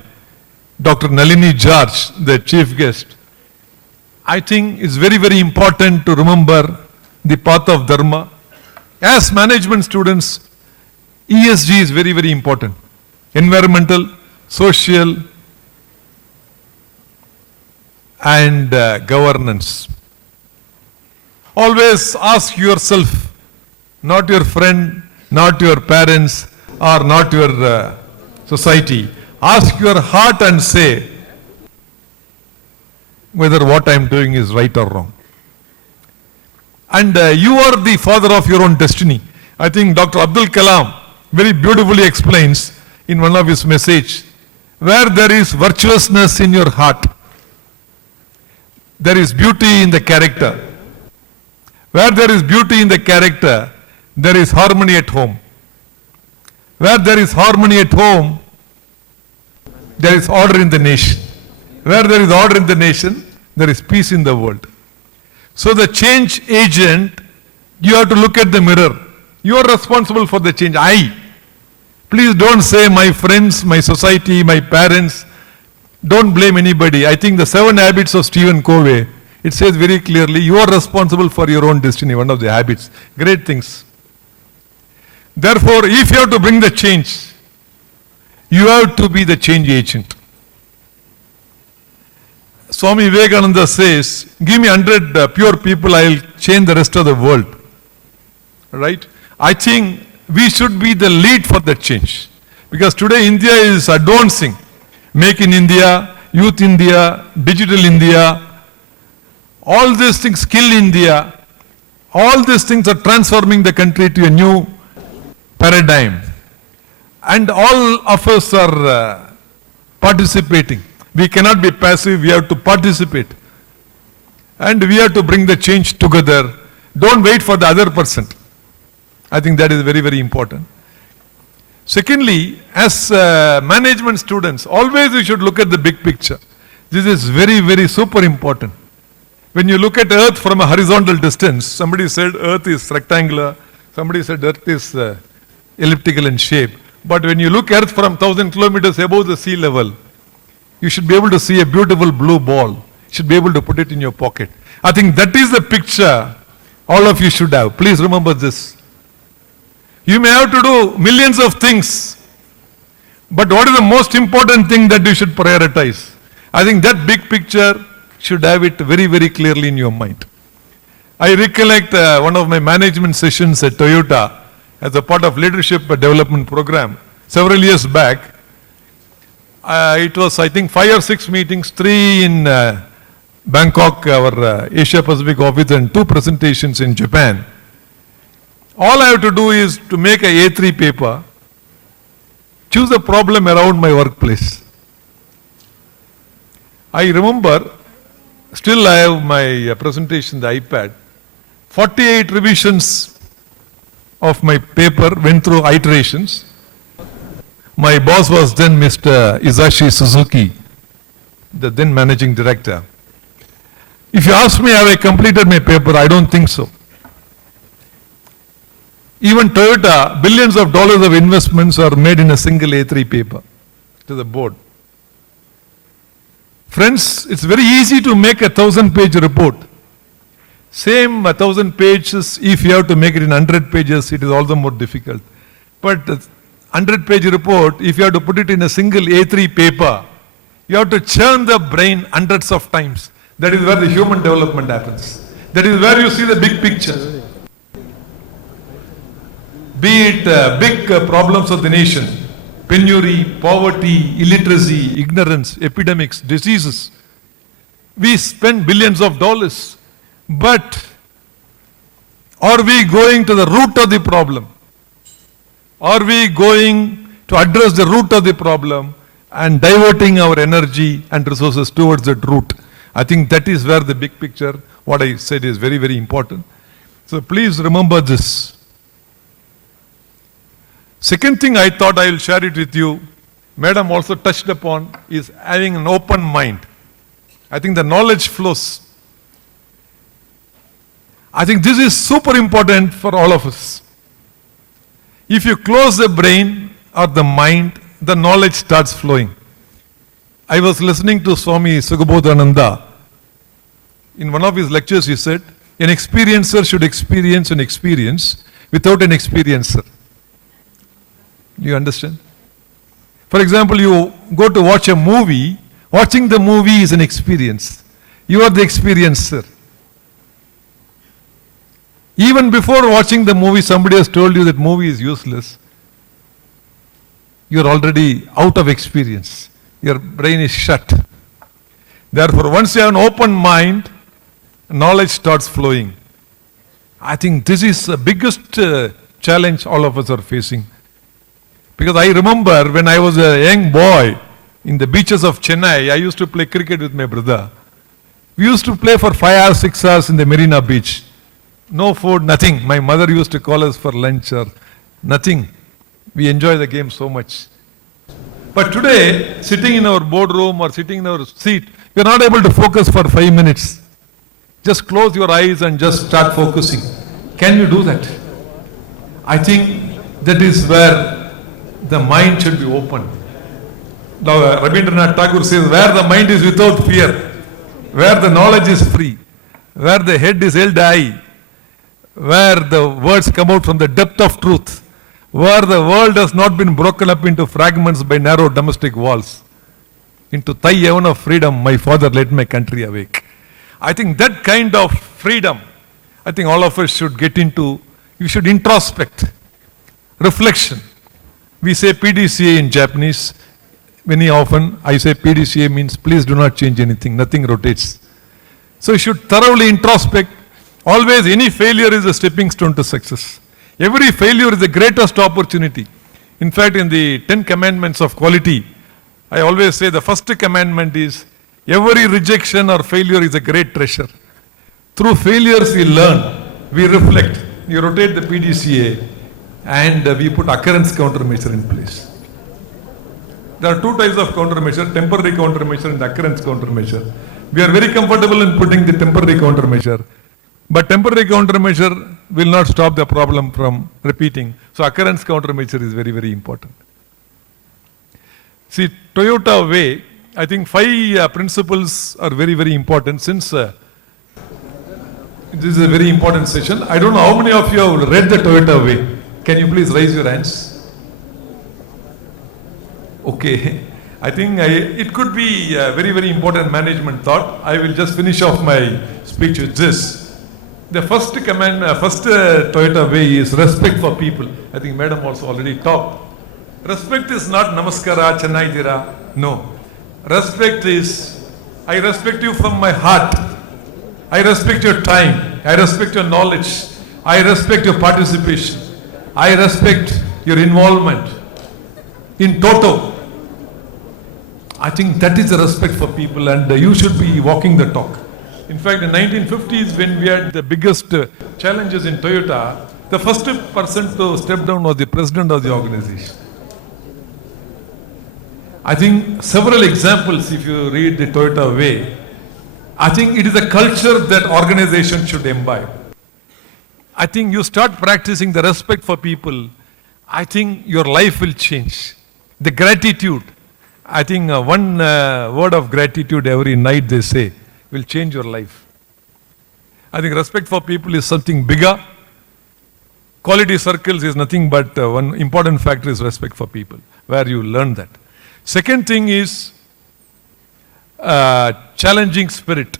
Dr. Nalini George, the chief guest. I think it's very, very important to remember the path of Dharma. As management students, ESG is very, very important. Environmental, social, and governance. Always ask yourself, not your friend, not your parents, or not your society. Ask your heart and say whether what I am doing is right or wrong. And you are the father of your own destiny. I think Dr. Abdul Kalam very beautifully explains in one of his messages, where there is virtuousness in your heart, there is beauty in the character. Where there is beauty in the character, there is harmony at home. Where there is harmony at home, there is order in the nation. Where there is order in the nation, there is peace in the world. So the change agent, you have to look at the mirror. You are responsible for the change. Please don't say my friends, my society, my parents. Don't blame anybody. I think the 7 habits of Stephen Covey, it says very clearly, you are responsible for your own destiny, one of the habits. Great things. Therefore, if you have to bring the change, you have to be the change agent. Swami Vivekananda says, give me 100 pure people, I will change the rest of the world. Right? I think we should be the lead for that change. Because today India is advancing. Make in India, Youth India, Digital India, all these things, Skill India, all these things are transforming the country to a new paradigm. And all of us are participating. We cannot be passive, we have to participate. And we have to bring the change together. Don't wait for the other person. I think that is very, very important. Secondly, as management students, always we should look at the big picture. This is very, very super important. When you look at Earth from a horizontal distance, somebody said Earth is rectangular, somebody said Earth is elliptical in shape. But when you look at Earth from 1,000 kilometers above the sea level, you should be able to see a beautiful blue ball. You should be able to put it in your pocket. I think that is the picture all of you should have. Please remember this. You may have to do millions of things, but what is the most important thing that you should prioritize? I think that big picture should have it very, very clearly in your mind. I recollect one of my management sessions at Toyota as a part of leadership development program several years back. It was, I think, 5 or 6 meetings, 3 in Bangkok, our Asia Pacific office, and 2 presentations in Japan. All I have to do is to make a A3 paper, choose a problem around my workplace. I remember, still I have my presentation, the iPad. 48 revisions of my paper went through iterations. My boss was then Mr. Isashi Suzuki, the then managing director. If you ask me have I completed my paper, I don't think so. Even Toyota, billions of dollars of investments are made in a single A3 paper to the board. Friends, it's very easy to make a 1,000-page report. Same 1,000 pages, if you have to make it in 100 pages, it is all the more difficult. But 100-page report, if you have to put it in a single A3 paper, you have to churn the brain hundreds of times. That is where the human development happens. That is where you see the big picture. Be it big problems of the nation, penury, poverty, illiteracy, ignorance, epidemics, diseases. We spend billions of dollars, but are we going to the root of the problem? Are we going to address the root of the problem and diverting our energy and resources towards that root? I think that is where the big picture, what I said, is very, very important. So please remember this. Second thing I thought I will share it with you, Madam also touched upon, is having an open mind. I think the knowledge flows. I think this is super important for all of us. If you close the brain or the mind, the knowledge starts flowing. I was listening to Swami Sugabodhananda. In one of his lectures he said, an experiencer should experience an experience without an experiencer. Do you understand? For example, you go to watch a movie, watching the movie is an experience. You are the experiencer. Even before watching the movie, somebody has told you that movie is useless. You are already out of experience. Your brain is shut. Therefore, once you have an open mind, knowledge starts flowing. I think this is the biggest challenge all of us are facing. Because I remember when I was a young boy in the beaches of Chennai, I used to play cricket with my brother. We used to play for 5 hours, 6 hours in the Marina Beach. No food, nothing. My mother used to call us for lunch or nothing. We enjoy the game so much. But today, sitting in our boardroom or sitting in our seat, we are not able to focus for 5 minutes. Just close your eyes and just start focusing. Can you do that? I think that is where the mind should be open. Now, Rabindranath Tagore says, where the mind is without fear, where the knowledge is free, where the head is held high, where the words come out from the depth of truth, where the world has not been broken up into fragments by narrow domestic walls. Into thy heaven of freedom, my father led my country awake. I think that kind of freedom, I think all of us should get into. You should introspect, reflection. We say PDCA in Japanese. Very often I say PDCA means please do not change anything, nothing rotates. So you should thoroughly introspect. Always any failure is a stepping stone to success. Every failure is the greatest opportunity. In fact, in the 10 commandments of quality, I always say the first commandment is every rejection or failure is a great treasure. Through failures we learn, we reflect, we rotate the PDCA and we put occurrence countermeasure in place. There are 2 types of countermeasure, temporary countermeasure and occurrence countermeasure. We are very comfortable in putting the temporary countermeasure. But temporary countermeasure will not stop the problem from repeating. So occurrence countermeasure is very, very important. See, Toyota Way, I think 5 principles are very, very important. Since this is a very important session, I don't know how many of you have read the Toyota Way. Can you please raise your hands? Okay. I think it could be a very, very important management thought. I will just finish off my speech with this. The first Toyota Way is respect for people. I think Madam also already talked. Respect is not namaskara, chennai dira. No. Respect is, I respect you from my heart. I respect your time. I respect your knowledge. I respect your participation. I respect your involvement. In toto, I think that is the respect for people, and you should be walking the talk. In fact, in 1950s, when we had the biggest challenges in Toyota, the first person to step down was the president of the organization. I think several examples, if you read the Toyota way, I think it is a culture that organization should imbibe. I think you start practicing the respect for people, I think your life will change. The gratitude, I think one word of gratitude every night they say will change your life. I think respect for people is something bigger. Quality circles is nothing but one important factor is respect for people, where you learn that. Second thing is challenging spirit.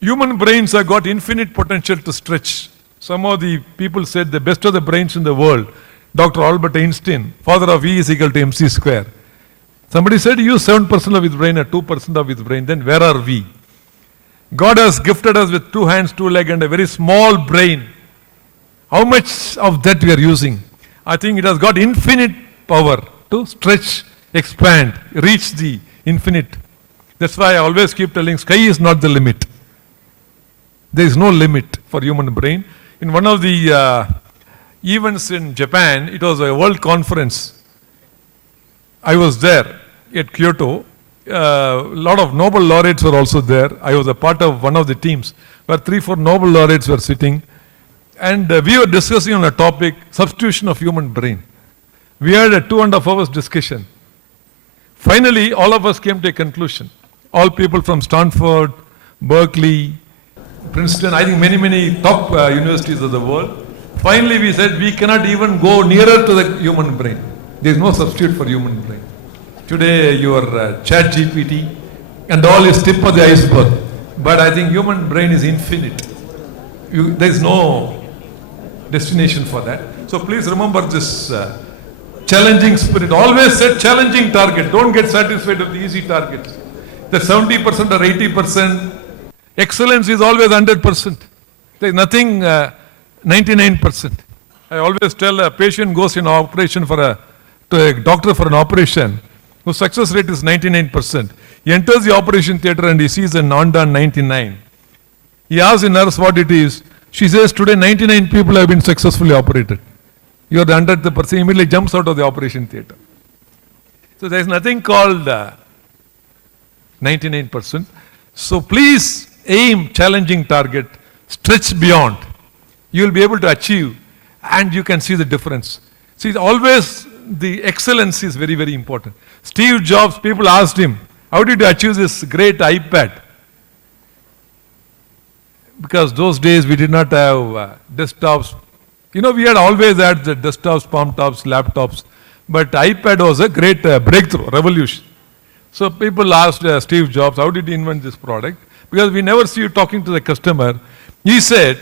Human brains have got infinite potential to stretch. Some of the people said the best of the brains in the world, Dr. Albert Einstein, father of E is equal to mc square. Somebody said use 7% of his brain or 2% of his brain, then where are we? God has gifted us with 2 hands, 2 legs and a very small brain. How much of that we are using? I think it has got infinite power to stretch, expand, reach the infinite. That's why I always keep telling sky is not the limit. There is no limit for human brain. In one of the events in Japan, it was a world conference. I was there at Kyoto. A lot of Nobel laureates were also there. I was a part of one of the teams where 3-4 Nobel laureates were sitting. And we were discussing on a topic, substitution of human brain. We had a 2.5 hours discussion. Finally, all of us came to a conclusion. All people from Stanford, Berkeley, Princeton, I think many top universities of the world. Finally, we said we cannot even go nearer to the human brain. There is no substitute for human brain. Today, your chat GPT and all is tip of the iceberg. But I think human brain is infinite. There is no destination for that. So please remember this challenging spirit. Always set challenging target. Don't get satisfied with the easy targets. The 70% or 80%. Excellence is always 100%. There is nothing 99%. I always tell a patient goes in operation to a doctor for an operation, whose success rate is 99%. He enters the operation theater and he sees an undone 99. He asks the nurse what it is. She says, today 99 people have been successfully operated. You are the 100%, immediately jumps out of the operation theater. So there is nothing called 99%. So please aim challenging target, stretch beyond. You will be able to achieve and you can see the difference. See, always the excellence is very, very important. Steve Jobs, people asked him, how did you achieve this great iPad? Because those days we did not have desktops. You know, we had always had the desktops, palm tops, laptops. But iPad was a great breakthrough, revolution. So people asked Steve Jobs, how did he invent this product? Because we never see you talking to the customer. He said,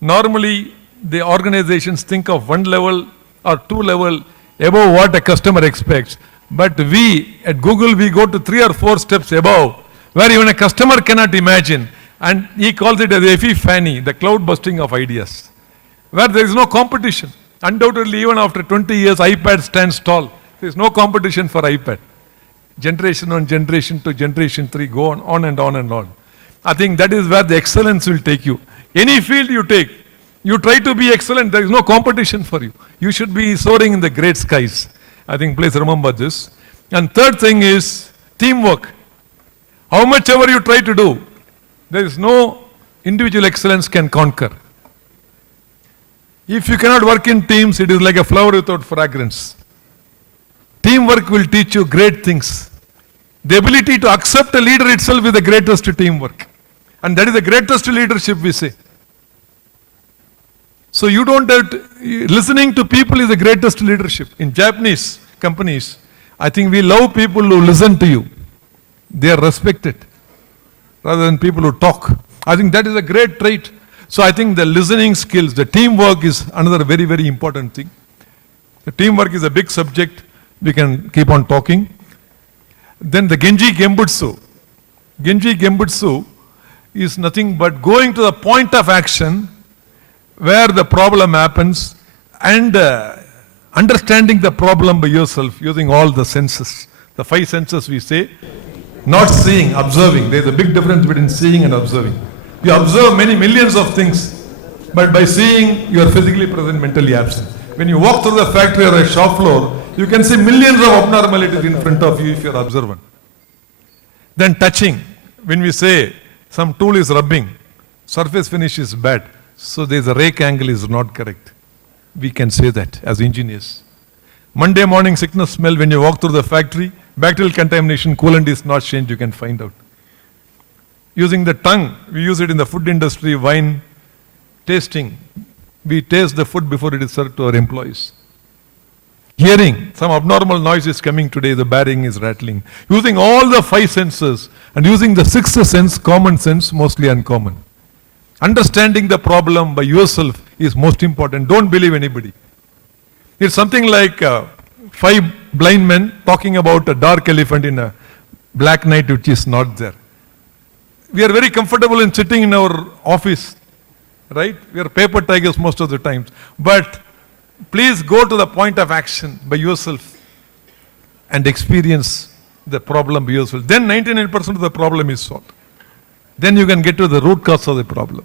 normally the organizations think of 1 level or 2 level above what a customer expects. But we, at Google, we go to 3 or 4 steps above, where even a customer cannot imagine. And he calls it as Epiphany, the cloud busting of ideas, where there is no competition. Undoubtedly, even after 20 years, iPad stands tall. There is no competition for iPad. Generation 1, generation 2, generation 3, go on and on and on. I think that is where the excellence will take you. Any field you take, you try to be excellent, there is no competition for you. You should be soaring in the great skies. I think please remember this. And third thing is teamwork. How much ever you try to do, there is no individual excellence can conquer. If you cannot work in teams, it is like a flower without fragrance. Teamwork will teach you great things. The ability to accept a leader itself is the greatest teamwork. And that is the greatest leadership, we say. So you don't have to, listening to people is the greatest leadership. In Japanese companies, I think we love people who listen to you. They are respected rather than people who talk. I think that is a great trait. So I think the listening skills, the teamwork is another very, very important thing. The teamwork is a big subject. We can keep on talking. Then the Genji Gembutsu. Genji Gembutsu is nothing but going to the point of action where the problem happens and understanding the problem by yourself using all the senses. The 5 senses we say, not seeing, observing. There is a big difference between seeing and observing. You observe many millions of things, but by seeing, you are physically present, mentally absent. When you walk through the factory or a shop floor, you can see millions of abnormalities in front of you if you are observant. Then touching. When we say some tool is rubbing, surface finish is bad, so there is a rake angle is not correct. We can say that as engineers. Monday morning sickness smell when you walk through the factory, bacterial contamination, coolant is not changed, you can find out. Using the tongue, we use it in the food industry, wine, tasting. We taste the food before it is served to our employees. Hearing, some abnormal noise is coming today, the bearing is rattling. Using all the 5 senses and using the 6th sense, common sense, mostly uncommon. Understanding the problem by yourself is most important. Don't believe anybody. It's something like 5 blind men talking about a dark elephant in a black night which is not there. We are very comfortable in sitting in our office, right? We are paper tigers most of the times. But please go to the point of action by yourself and experience the problem by yourself. Then 99% of the problem is solved. Then you can get to the root cause of the problem.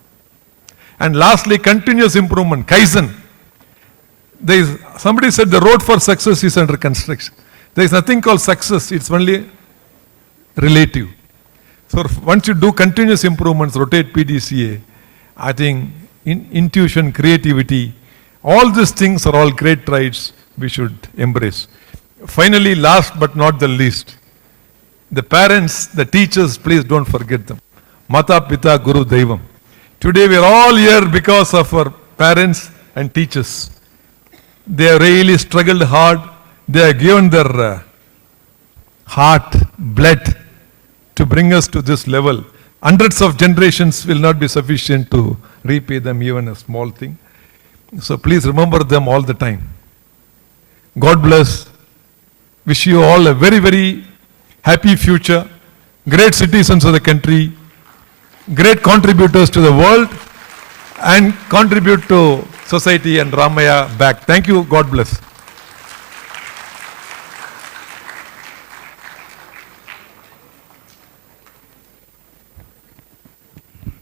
And lastly, continuous improvement, Kaizen. Somebody said the road for success is under construction. There is nothing called success, it's only relative. So once you do continuous improvements, rotate PDCA, I think intuition, creativity, all these things are all great traits we should embrace. Finally, last but not the least, the parents, the teachers, please don't forget them. Mata, Pita, Guru, Daivam. Today we are all here because of our parents and teachers. They have really struggled hard. They have given their heart, blood to bring us to this level. Hundreds of generations will not be sufficient to repay them even a small thing. So please remember them all the time. God bless. Wish you all a very, very happy future. Great citizens of the country. Great contributors to the world. And contribute to society and Ramaiah back. Thank you. God bless.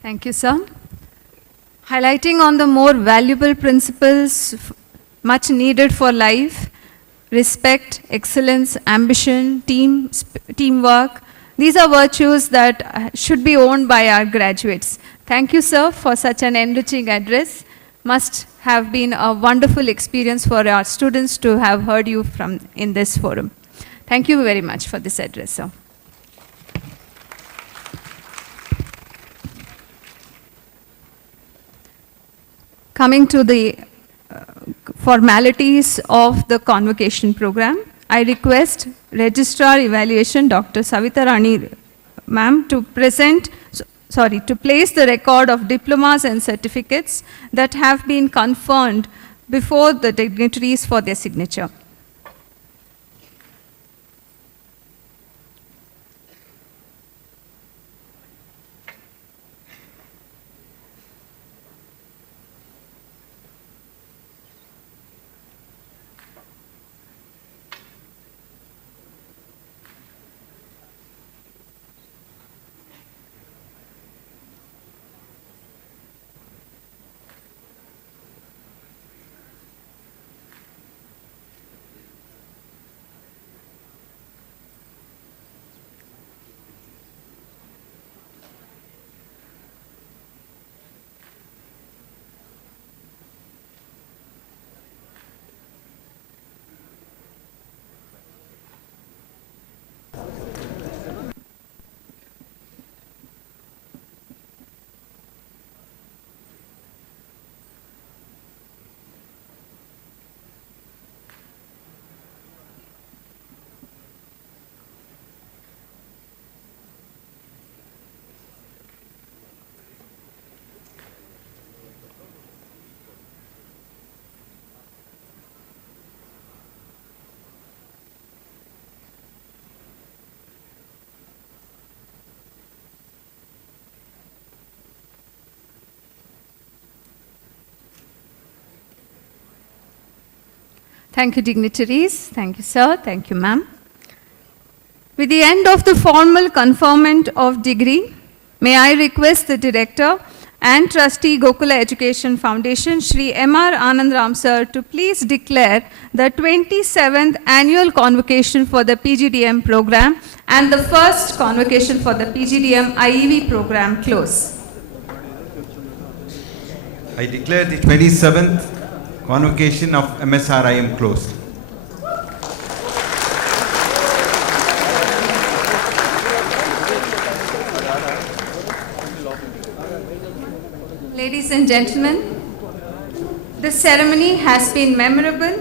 Thank you, sir. Highlighting on the more valuable principles much needed for life, respect, excellence, ambition, teamwork. These are virtues that should be owned by our graduates. Thank you, sir, for such an enriching address. Must have been a wonderful experience for our students to have heard you in this forum. Thank you very much for this address, sir. Coming to the formalities of the convocation program, I request Registrar Evaluation Dr. Savita Rani ma'am to place the record of diplomas and certificates that have been conferred before the dignitaries for their signature. Thank you, dignitaries. Thank you, sir. Thank you, ma'am. With the end of the formal conferment of degree, may I request the Director and Trustee Gokula Education Foundation, Shri M.R. Anandram sir, to please declare the 27th annual convocation for the PGDM program and the first convocation for the PGDM IEV program close. I declare the 27th convocation of MSRIM closed. Ladies and gentlemen, this ceremony has been memorable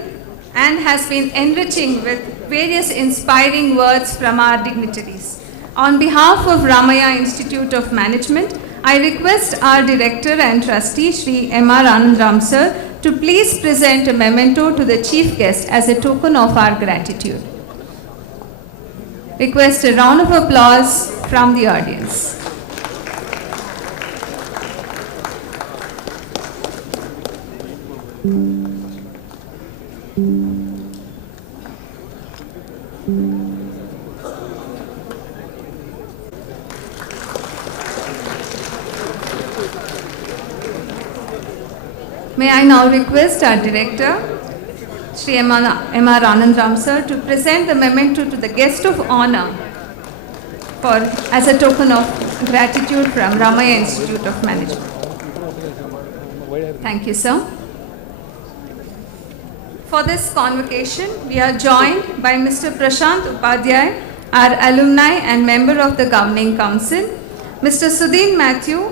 and has been enriching with various inspiring words from our dignitaries. On behalf of Ramaiah Institute of Management, I request our Director and Trustee, Shri M.R. Anandram sir, to please present a memento to the Chief Guest as a token of our gratitude. Request a round of applause from the audience. May I now request our Director, Shri M.R. Anandram sir, to present the memento to the guest of honor as a token of gratitude from Ramaiah Institute of Management. Thank you, sir. For this convocation, we are joined by Mr. Prashant Upadhyay, our alumni and member of the Governing Council, Mr. Sudhin Matthew,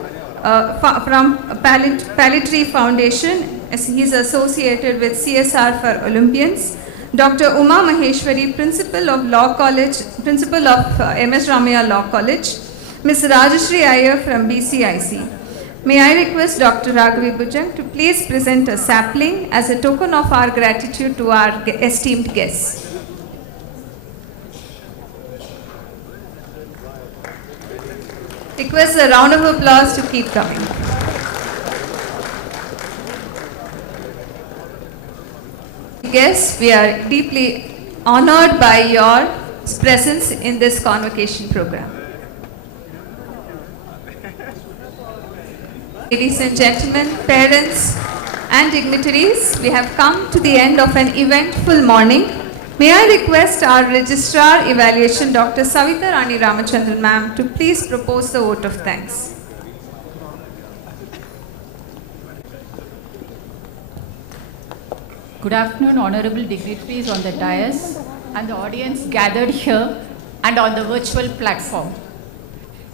from Pallitree Foundation, as he is associated with CSR for Olympians, Dr. Uma Maheshwari, Principal of Law College, Principal of MS Ramaiah Law College, Ms. Rajashri Iyer from BCIC. May I request Dr. Raghavi Bhujang to please present a sapling as a token of our gratitude to our esteemed guests. Request a round of applause to keep coming. Guests, we are deeply honored by your presence in this convocation program. Ladies and gentlemen, parents and dignitaries, we have come to the end of an eventful morning. May I request our Registrar Evaluation, Dr. Savitha Rani Ramachandran ma'am, to please propose the vote of thanks. Good afternoon, honorable dignitaries on the dais and the audience gathered here and on the virtual platform.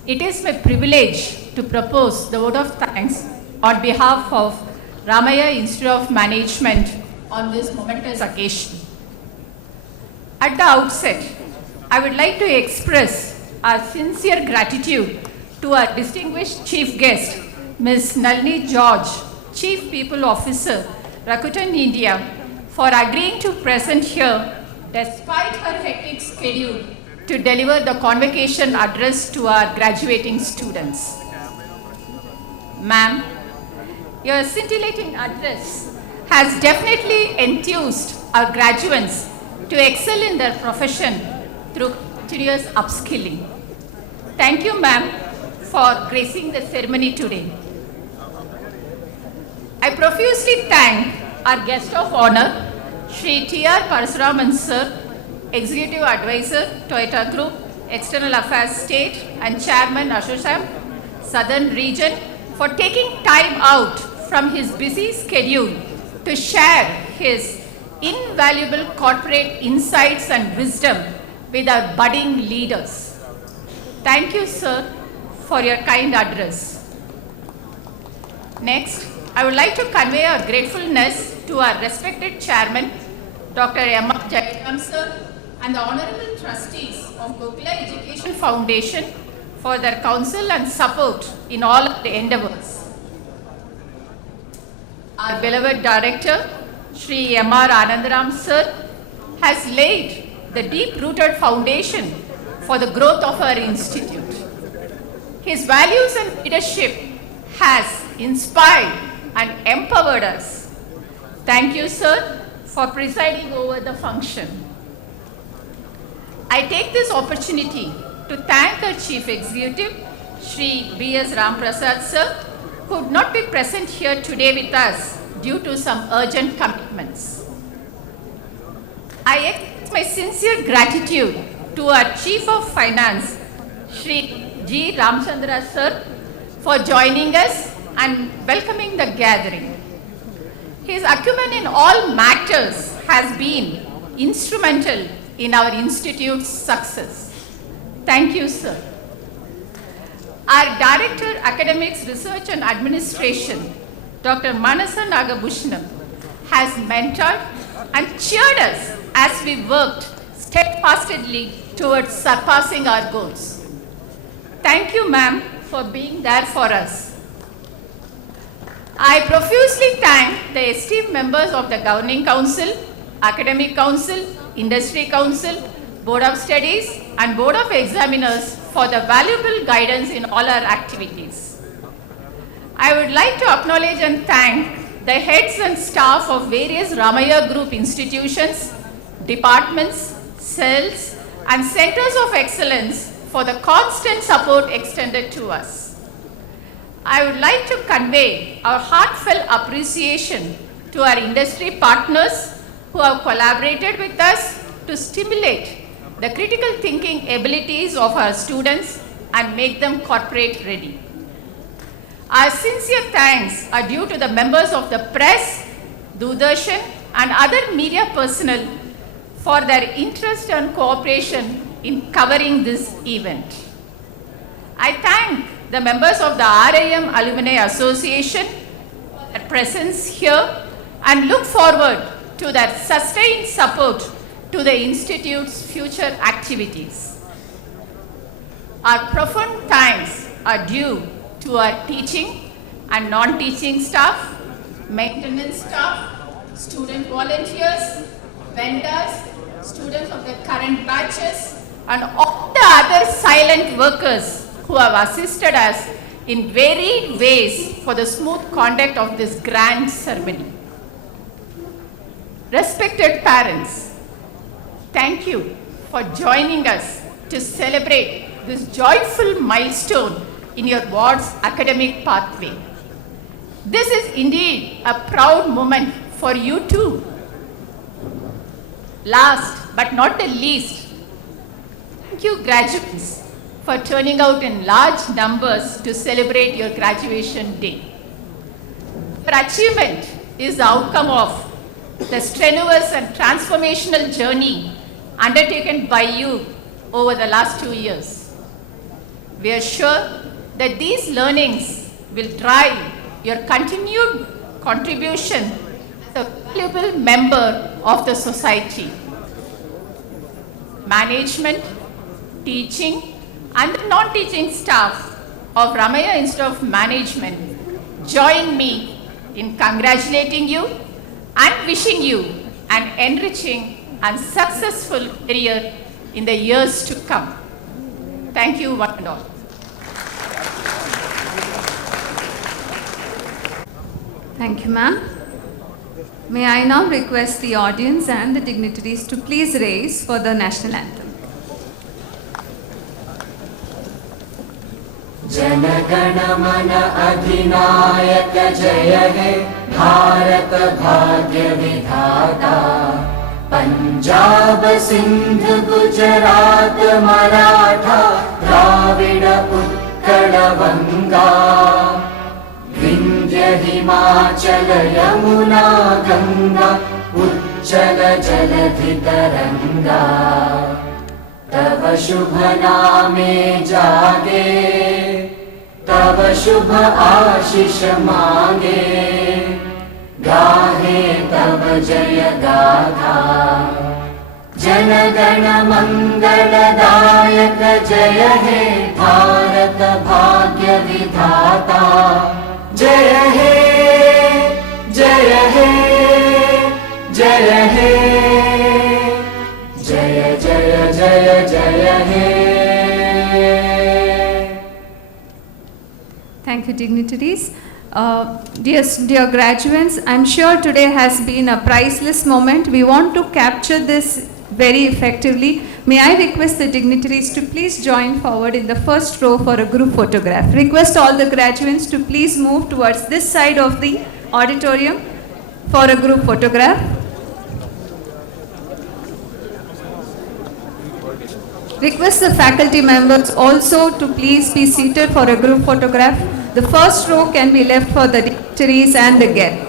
It is my privilege to propose the vote of thanks on behalf of Ramaiah Institute of Management on this momentous occasion. At the outset, I would like to express our sincere gratitude to our distinguished chief guest, Ms. Nalini George, Chief People Officer, Rakuten, India, for agreeing to present here despite her hectic schedule to deliver the convocation address to our graduating students. Ma'am, your scintillating address has definitely enthused our graduates to excel in their profession through continuous upskilling. Thank you, ma'am, for gracing the ceremony today. I profusely thank our guest of honor, Shri T.R. Parasuraman sir, Executive Advisor, Toyota Group, External Affairs State and Chairman, Ashosam, Southern Region, for taking time out from his busy schedule to share his invaluable corporate insights and wisdom with our budding leaders. Thank you, sir, for your kind address. Next, I would like to convey our gratefulness to our respected chairman, Dr. M. Jayakam sir, and the honorable trustees of Gokula Education Foundation for their counsel and support in all of the endeavors. Our beloved director, Shri M.R. Anandram sir, has laid the deep-rooted foundation for the growth of our institute. His values and leadership has inspired and empowered us. Thank you, sir, for presiding over the function. I take this opportunity to thank our Chief Executive, Shri B.S. Ramprasad sir, who could not be present here today with us due to some urgent commitments. I express my sincere gratitude to our Chief of Finance, Shri G. Ramchandra sir, for joining us and welcoming the gathering. His acumen in all matters has been instrumental in our institute's success. Thank you, sir. Our Director, Academics, Research and Administration, Dr. Manasa Nagabhushanam, has mentored and cheered us as we worked steadfastly towards surpassing our goals. Thank you, ma'am, for being there for us. I profusely thank the esteemed members of the Governing Council, Academic Council, Industry Council, Board of Studies and Board of Examiners for the valuable guidance in all our activities. I would like to acknowledge and thank the heads and staff of various Ramaiah Group institutions, departments, cells and centers of excellence for the constant support extended to us. I would like to convey our heartfelt appreciation to our industry partners who have collaborated with us to stimulate the critical thinking abilities of our students and make them corporate ready. Our sincere thanks are due to the members of the press, Doordarshan and other media personnel for their interest and cooperation in covering this event. I thank the members of the RAM Alumni Association for their presence here and look forward to their sustained support to the Institute's future activities. Our profound thanks are due to our teaching and non-teaching staff, maintenance staff, student volunteers, vendors, students of the current batches, and all the other silent workers who have assisted us in varied ways for the smooth conduct of this grand ceremony. Respected parents, thank you for joining us to celebrate this joyful milestone in your ward's academic pathway. This is indeed a proud moment for you too. Last but not the least, thank you graduates for turning out in large numbers to celebrate your graduation day. Your achievement is the outcome of the strenuous and transformational journey undertaken by you over the last 2 years. We are sure that these learnings will drive your continued contribution as a valuable member of the society. Management, teaching and the non-teaching staff of Ramaiah Institute of Management join me in congratulating you and wishing you an enriching and successful career in the years to come. Thank you one and all. Thank you, ma'am. May I now request the audience and the dignitaries to please raise for the national anthem. Jana Gana Mana अधिनायक जय हे भारत भाग्य विधाता पंजाब सिंध गुजरात मराठा द्राविड उत्कल गंगा विंध्य हिमाचल यमुना गंगा उच्चल जलधि तरंगा तव शुभ नामे जागे तव शुभ आशीष मांगे गाहे तव जय गाथा जनगण मंगलदायक जय हे भारत भाग्य विधाता जय हे जय हे जय हे जय जय जय जय हे. Thank you, dignitaries. Dear graduates, I'm sure today has been a priceless moment. We want to capture this very effectively. May I request the dignitaries to please join forward in the first row for a group photograph. Request all the graduates to please move towards this side of the auditorium for a group photograph. Request the faculty members also to please be seated for a group photograph. The first row can be left for the dignitaries and the guests.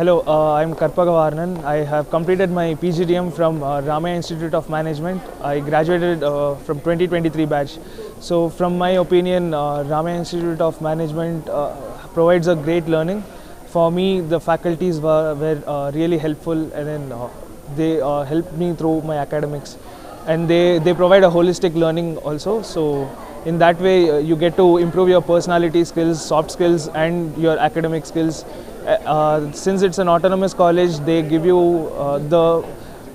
Hello, I'm Karpagavarnan. I have completed my PGDM from Ramaiah Institute of Management. I graduated from 2023 batch. So from my opinion, Ramaiah Institute of Management provides a great learning. For me, the faculties were really helpful, and then they helped me through my academics. And they provide a holistic learning also. So in that way, you get to improve your personality skills, soft skills, and your academic skills. Since it's an autonomous college, they give you the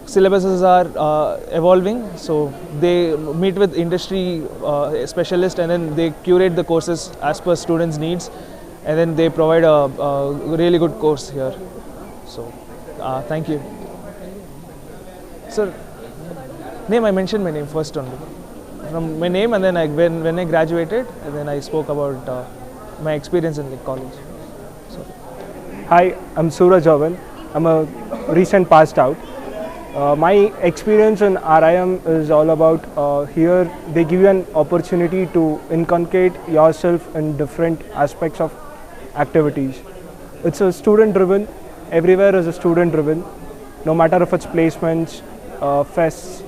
syllabuses are evolving, so they meet with industry specialists, and then they curate the courses as per students' needs, and then they provide a really good course here. So thank you. Sir, I mentioned my name first only. From my name, and then when I graduated, and then I spoke about my experience in the college. Hi, I'm Suraj Oval. I'm a recent passed out. My experience in RIM is all about here they give you an opportunity to inculcate yourself in different aspects of activities. It's a student driven, everywhere is a student driven, no matter if it's placements, fests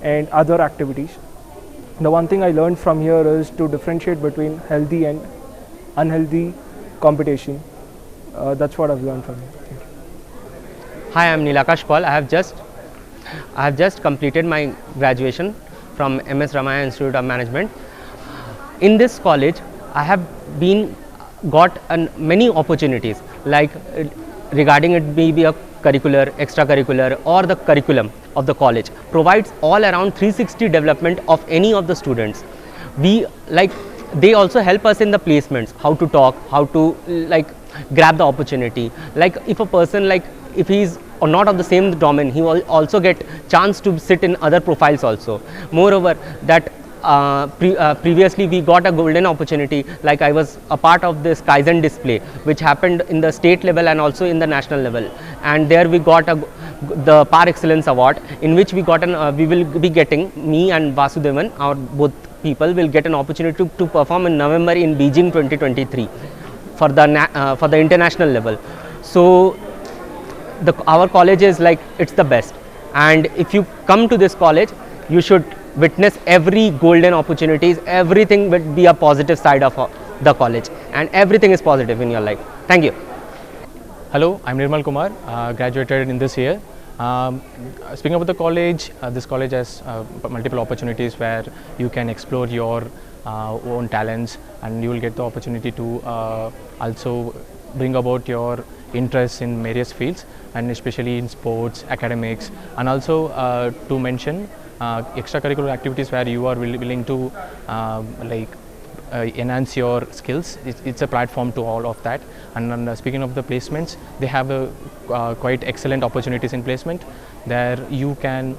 and other activities. The one thing I learned from here is to differentiate between healthy and unhealthy competition. That's what I've learned from here. Hi, I'm Nilakash Paul. I have just completed my graduation from MS Ramaiah Institute of Management. In this college, I have got many opportunities, like regarding it may be a curricular, extracurricular or the curriculum of the college provides all around 360 development of any of the students. They also help us in the placements, how to talk, how to grab the opportunity. Like if a person if he is or not of the same domain, he will also get chance to sit in other profiles also. Moreover, that previously we got a golden opportunity, like I was a part of this Kaizen display which happened in the state level and also in the national level, and there we got the Par Excellence Award, in which we got we will be getting, me and Vasudevan, our both people will get an opportunity to perform in November in Beijing 2023 for the international level. So our college is it's the best, and if you come to this college you should witness every golden opportunities. Everything will be a positive side of the college, and everything is positive in your life. Thank you. Hello, I'm Nirmal Kumar, graduated in this year. Speaking about the college, this college has multiple opportunities where you can explore your own talents, and you will get the opportunity to also bring about your interests in various fields, and especially in sports, academics, and also to mention extracurricular activities where you are willing to enhance your skills. It's a platform to all of that. And speaking of the placements, they have quite excellent opportunities in placement. There you can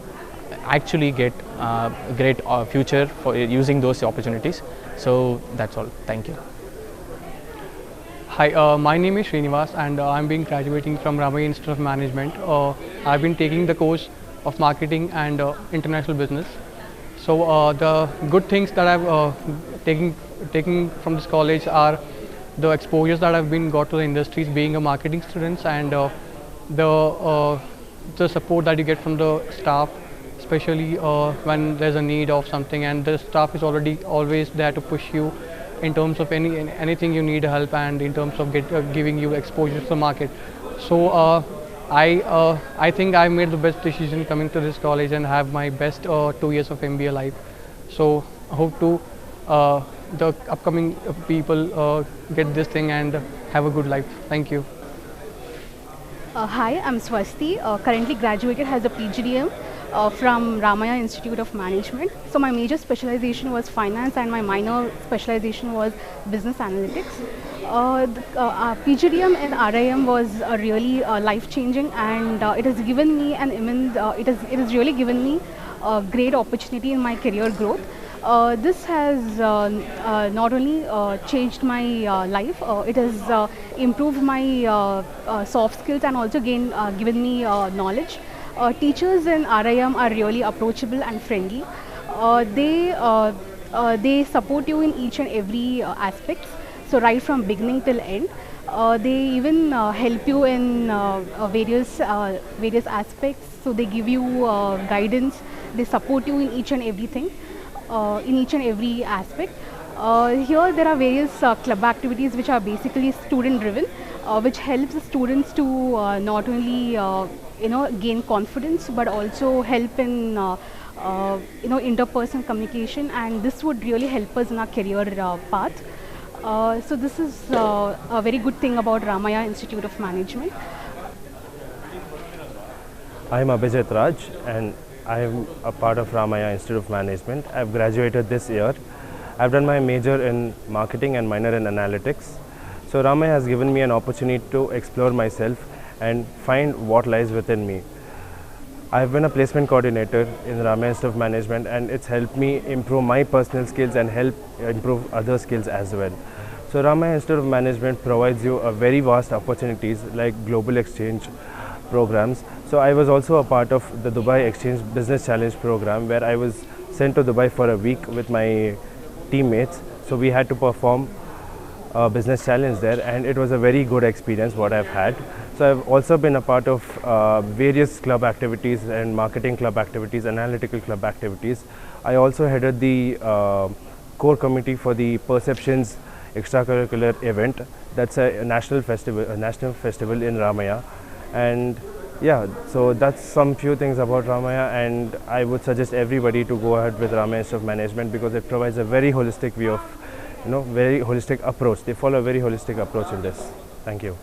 actually get a great future for using those opportunities. So that's all. Thank you. Hi, my name is Srinivas, and I'm being graduating from Ramaiah Institute of Management. I've been taking the course of marketing and international business. So the good things that I've taking from this college are the exposures that I've got to the industries, being a marketing student, and the support that you get from the staff, especially when there's a need of something, and the staff is always there to push you in terms of anything you need help, and in terms of giving you exposure to the market. So I think I made the best decision coming to this college and have my best 2 years of MBA life. So I hope to the upcoming people get this thing and have a good life. Thank you. Hi, I'm Swasti, currently graduated as a PGDM from Ramaiah Institute of Management. So my major specialization was finance and my minor specialization was business analytics. PGDM and RIM was really life-changing, and it has given me an immense, it has really given me a great opportunity in my career growth. This has not only changed my life, it has improved my soft skills and also given me knowledge. Teachers in RIM are really approachable and friendly. They support you in each and every aspect. So right from beginning till end, they even help you in various aspects. So they give you guidance. They support you in each and everything, in each and every aspect. Here there are various club activities which are basically student driven, which helps the students to not only gain confidence but also help in interpersonal communication, and this would really help us in our career path. So this is a very good thing about Ramaiah Institute of Management. I am Abhijit Raj, and I am a part of Ramaiah Institute of Management. I have graduated this year. I have done my major in marketing and minor in analytics. So Ramaiah has given me an opportunity to explore myself and find what lies within me. I have been a placement coordinator in Ramaiah Institute of Management, and it's helped me improve my personal skills and help improve other skills as well. So Ramaiah Institute of Management provides you a very vast opportunities like global exchange, programs. So I was also a part of the Dubai Exchange Business Challenge program, where I was sent to Dubai for a week with my teammates. So we had to perform a business challenge there, and it was a very good experience what I've had. So I've also been a part of various club activities and marketing club activities, analytical club activities. I also headed the core committee for the Perceptions extracurricular event. That's a national festival in Ramaiah. And yeah, so that's some few things about Ramaiah, and I would suggest everybody to go ahead with Ramaiah Institute of Management because it provides a very holistic view of, very holistic approach. They follow a very holistic approach in this. Thank you.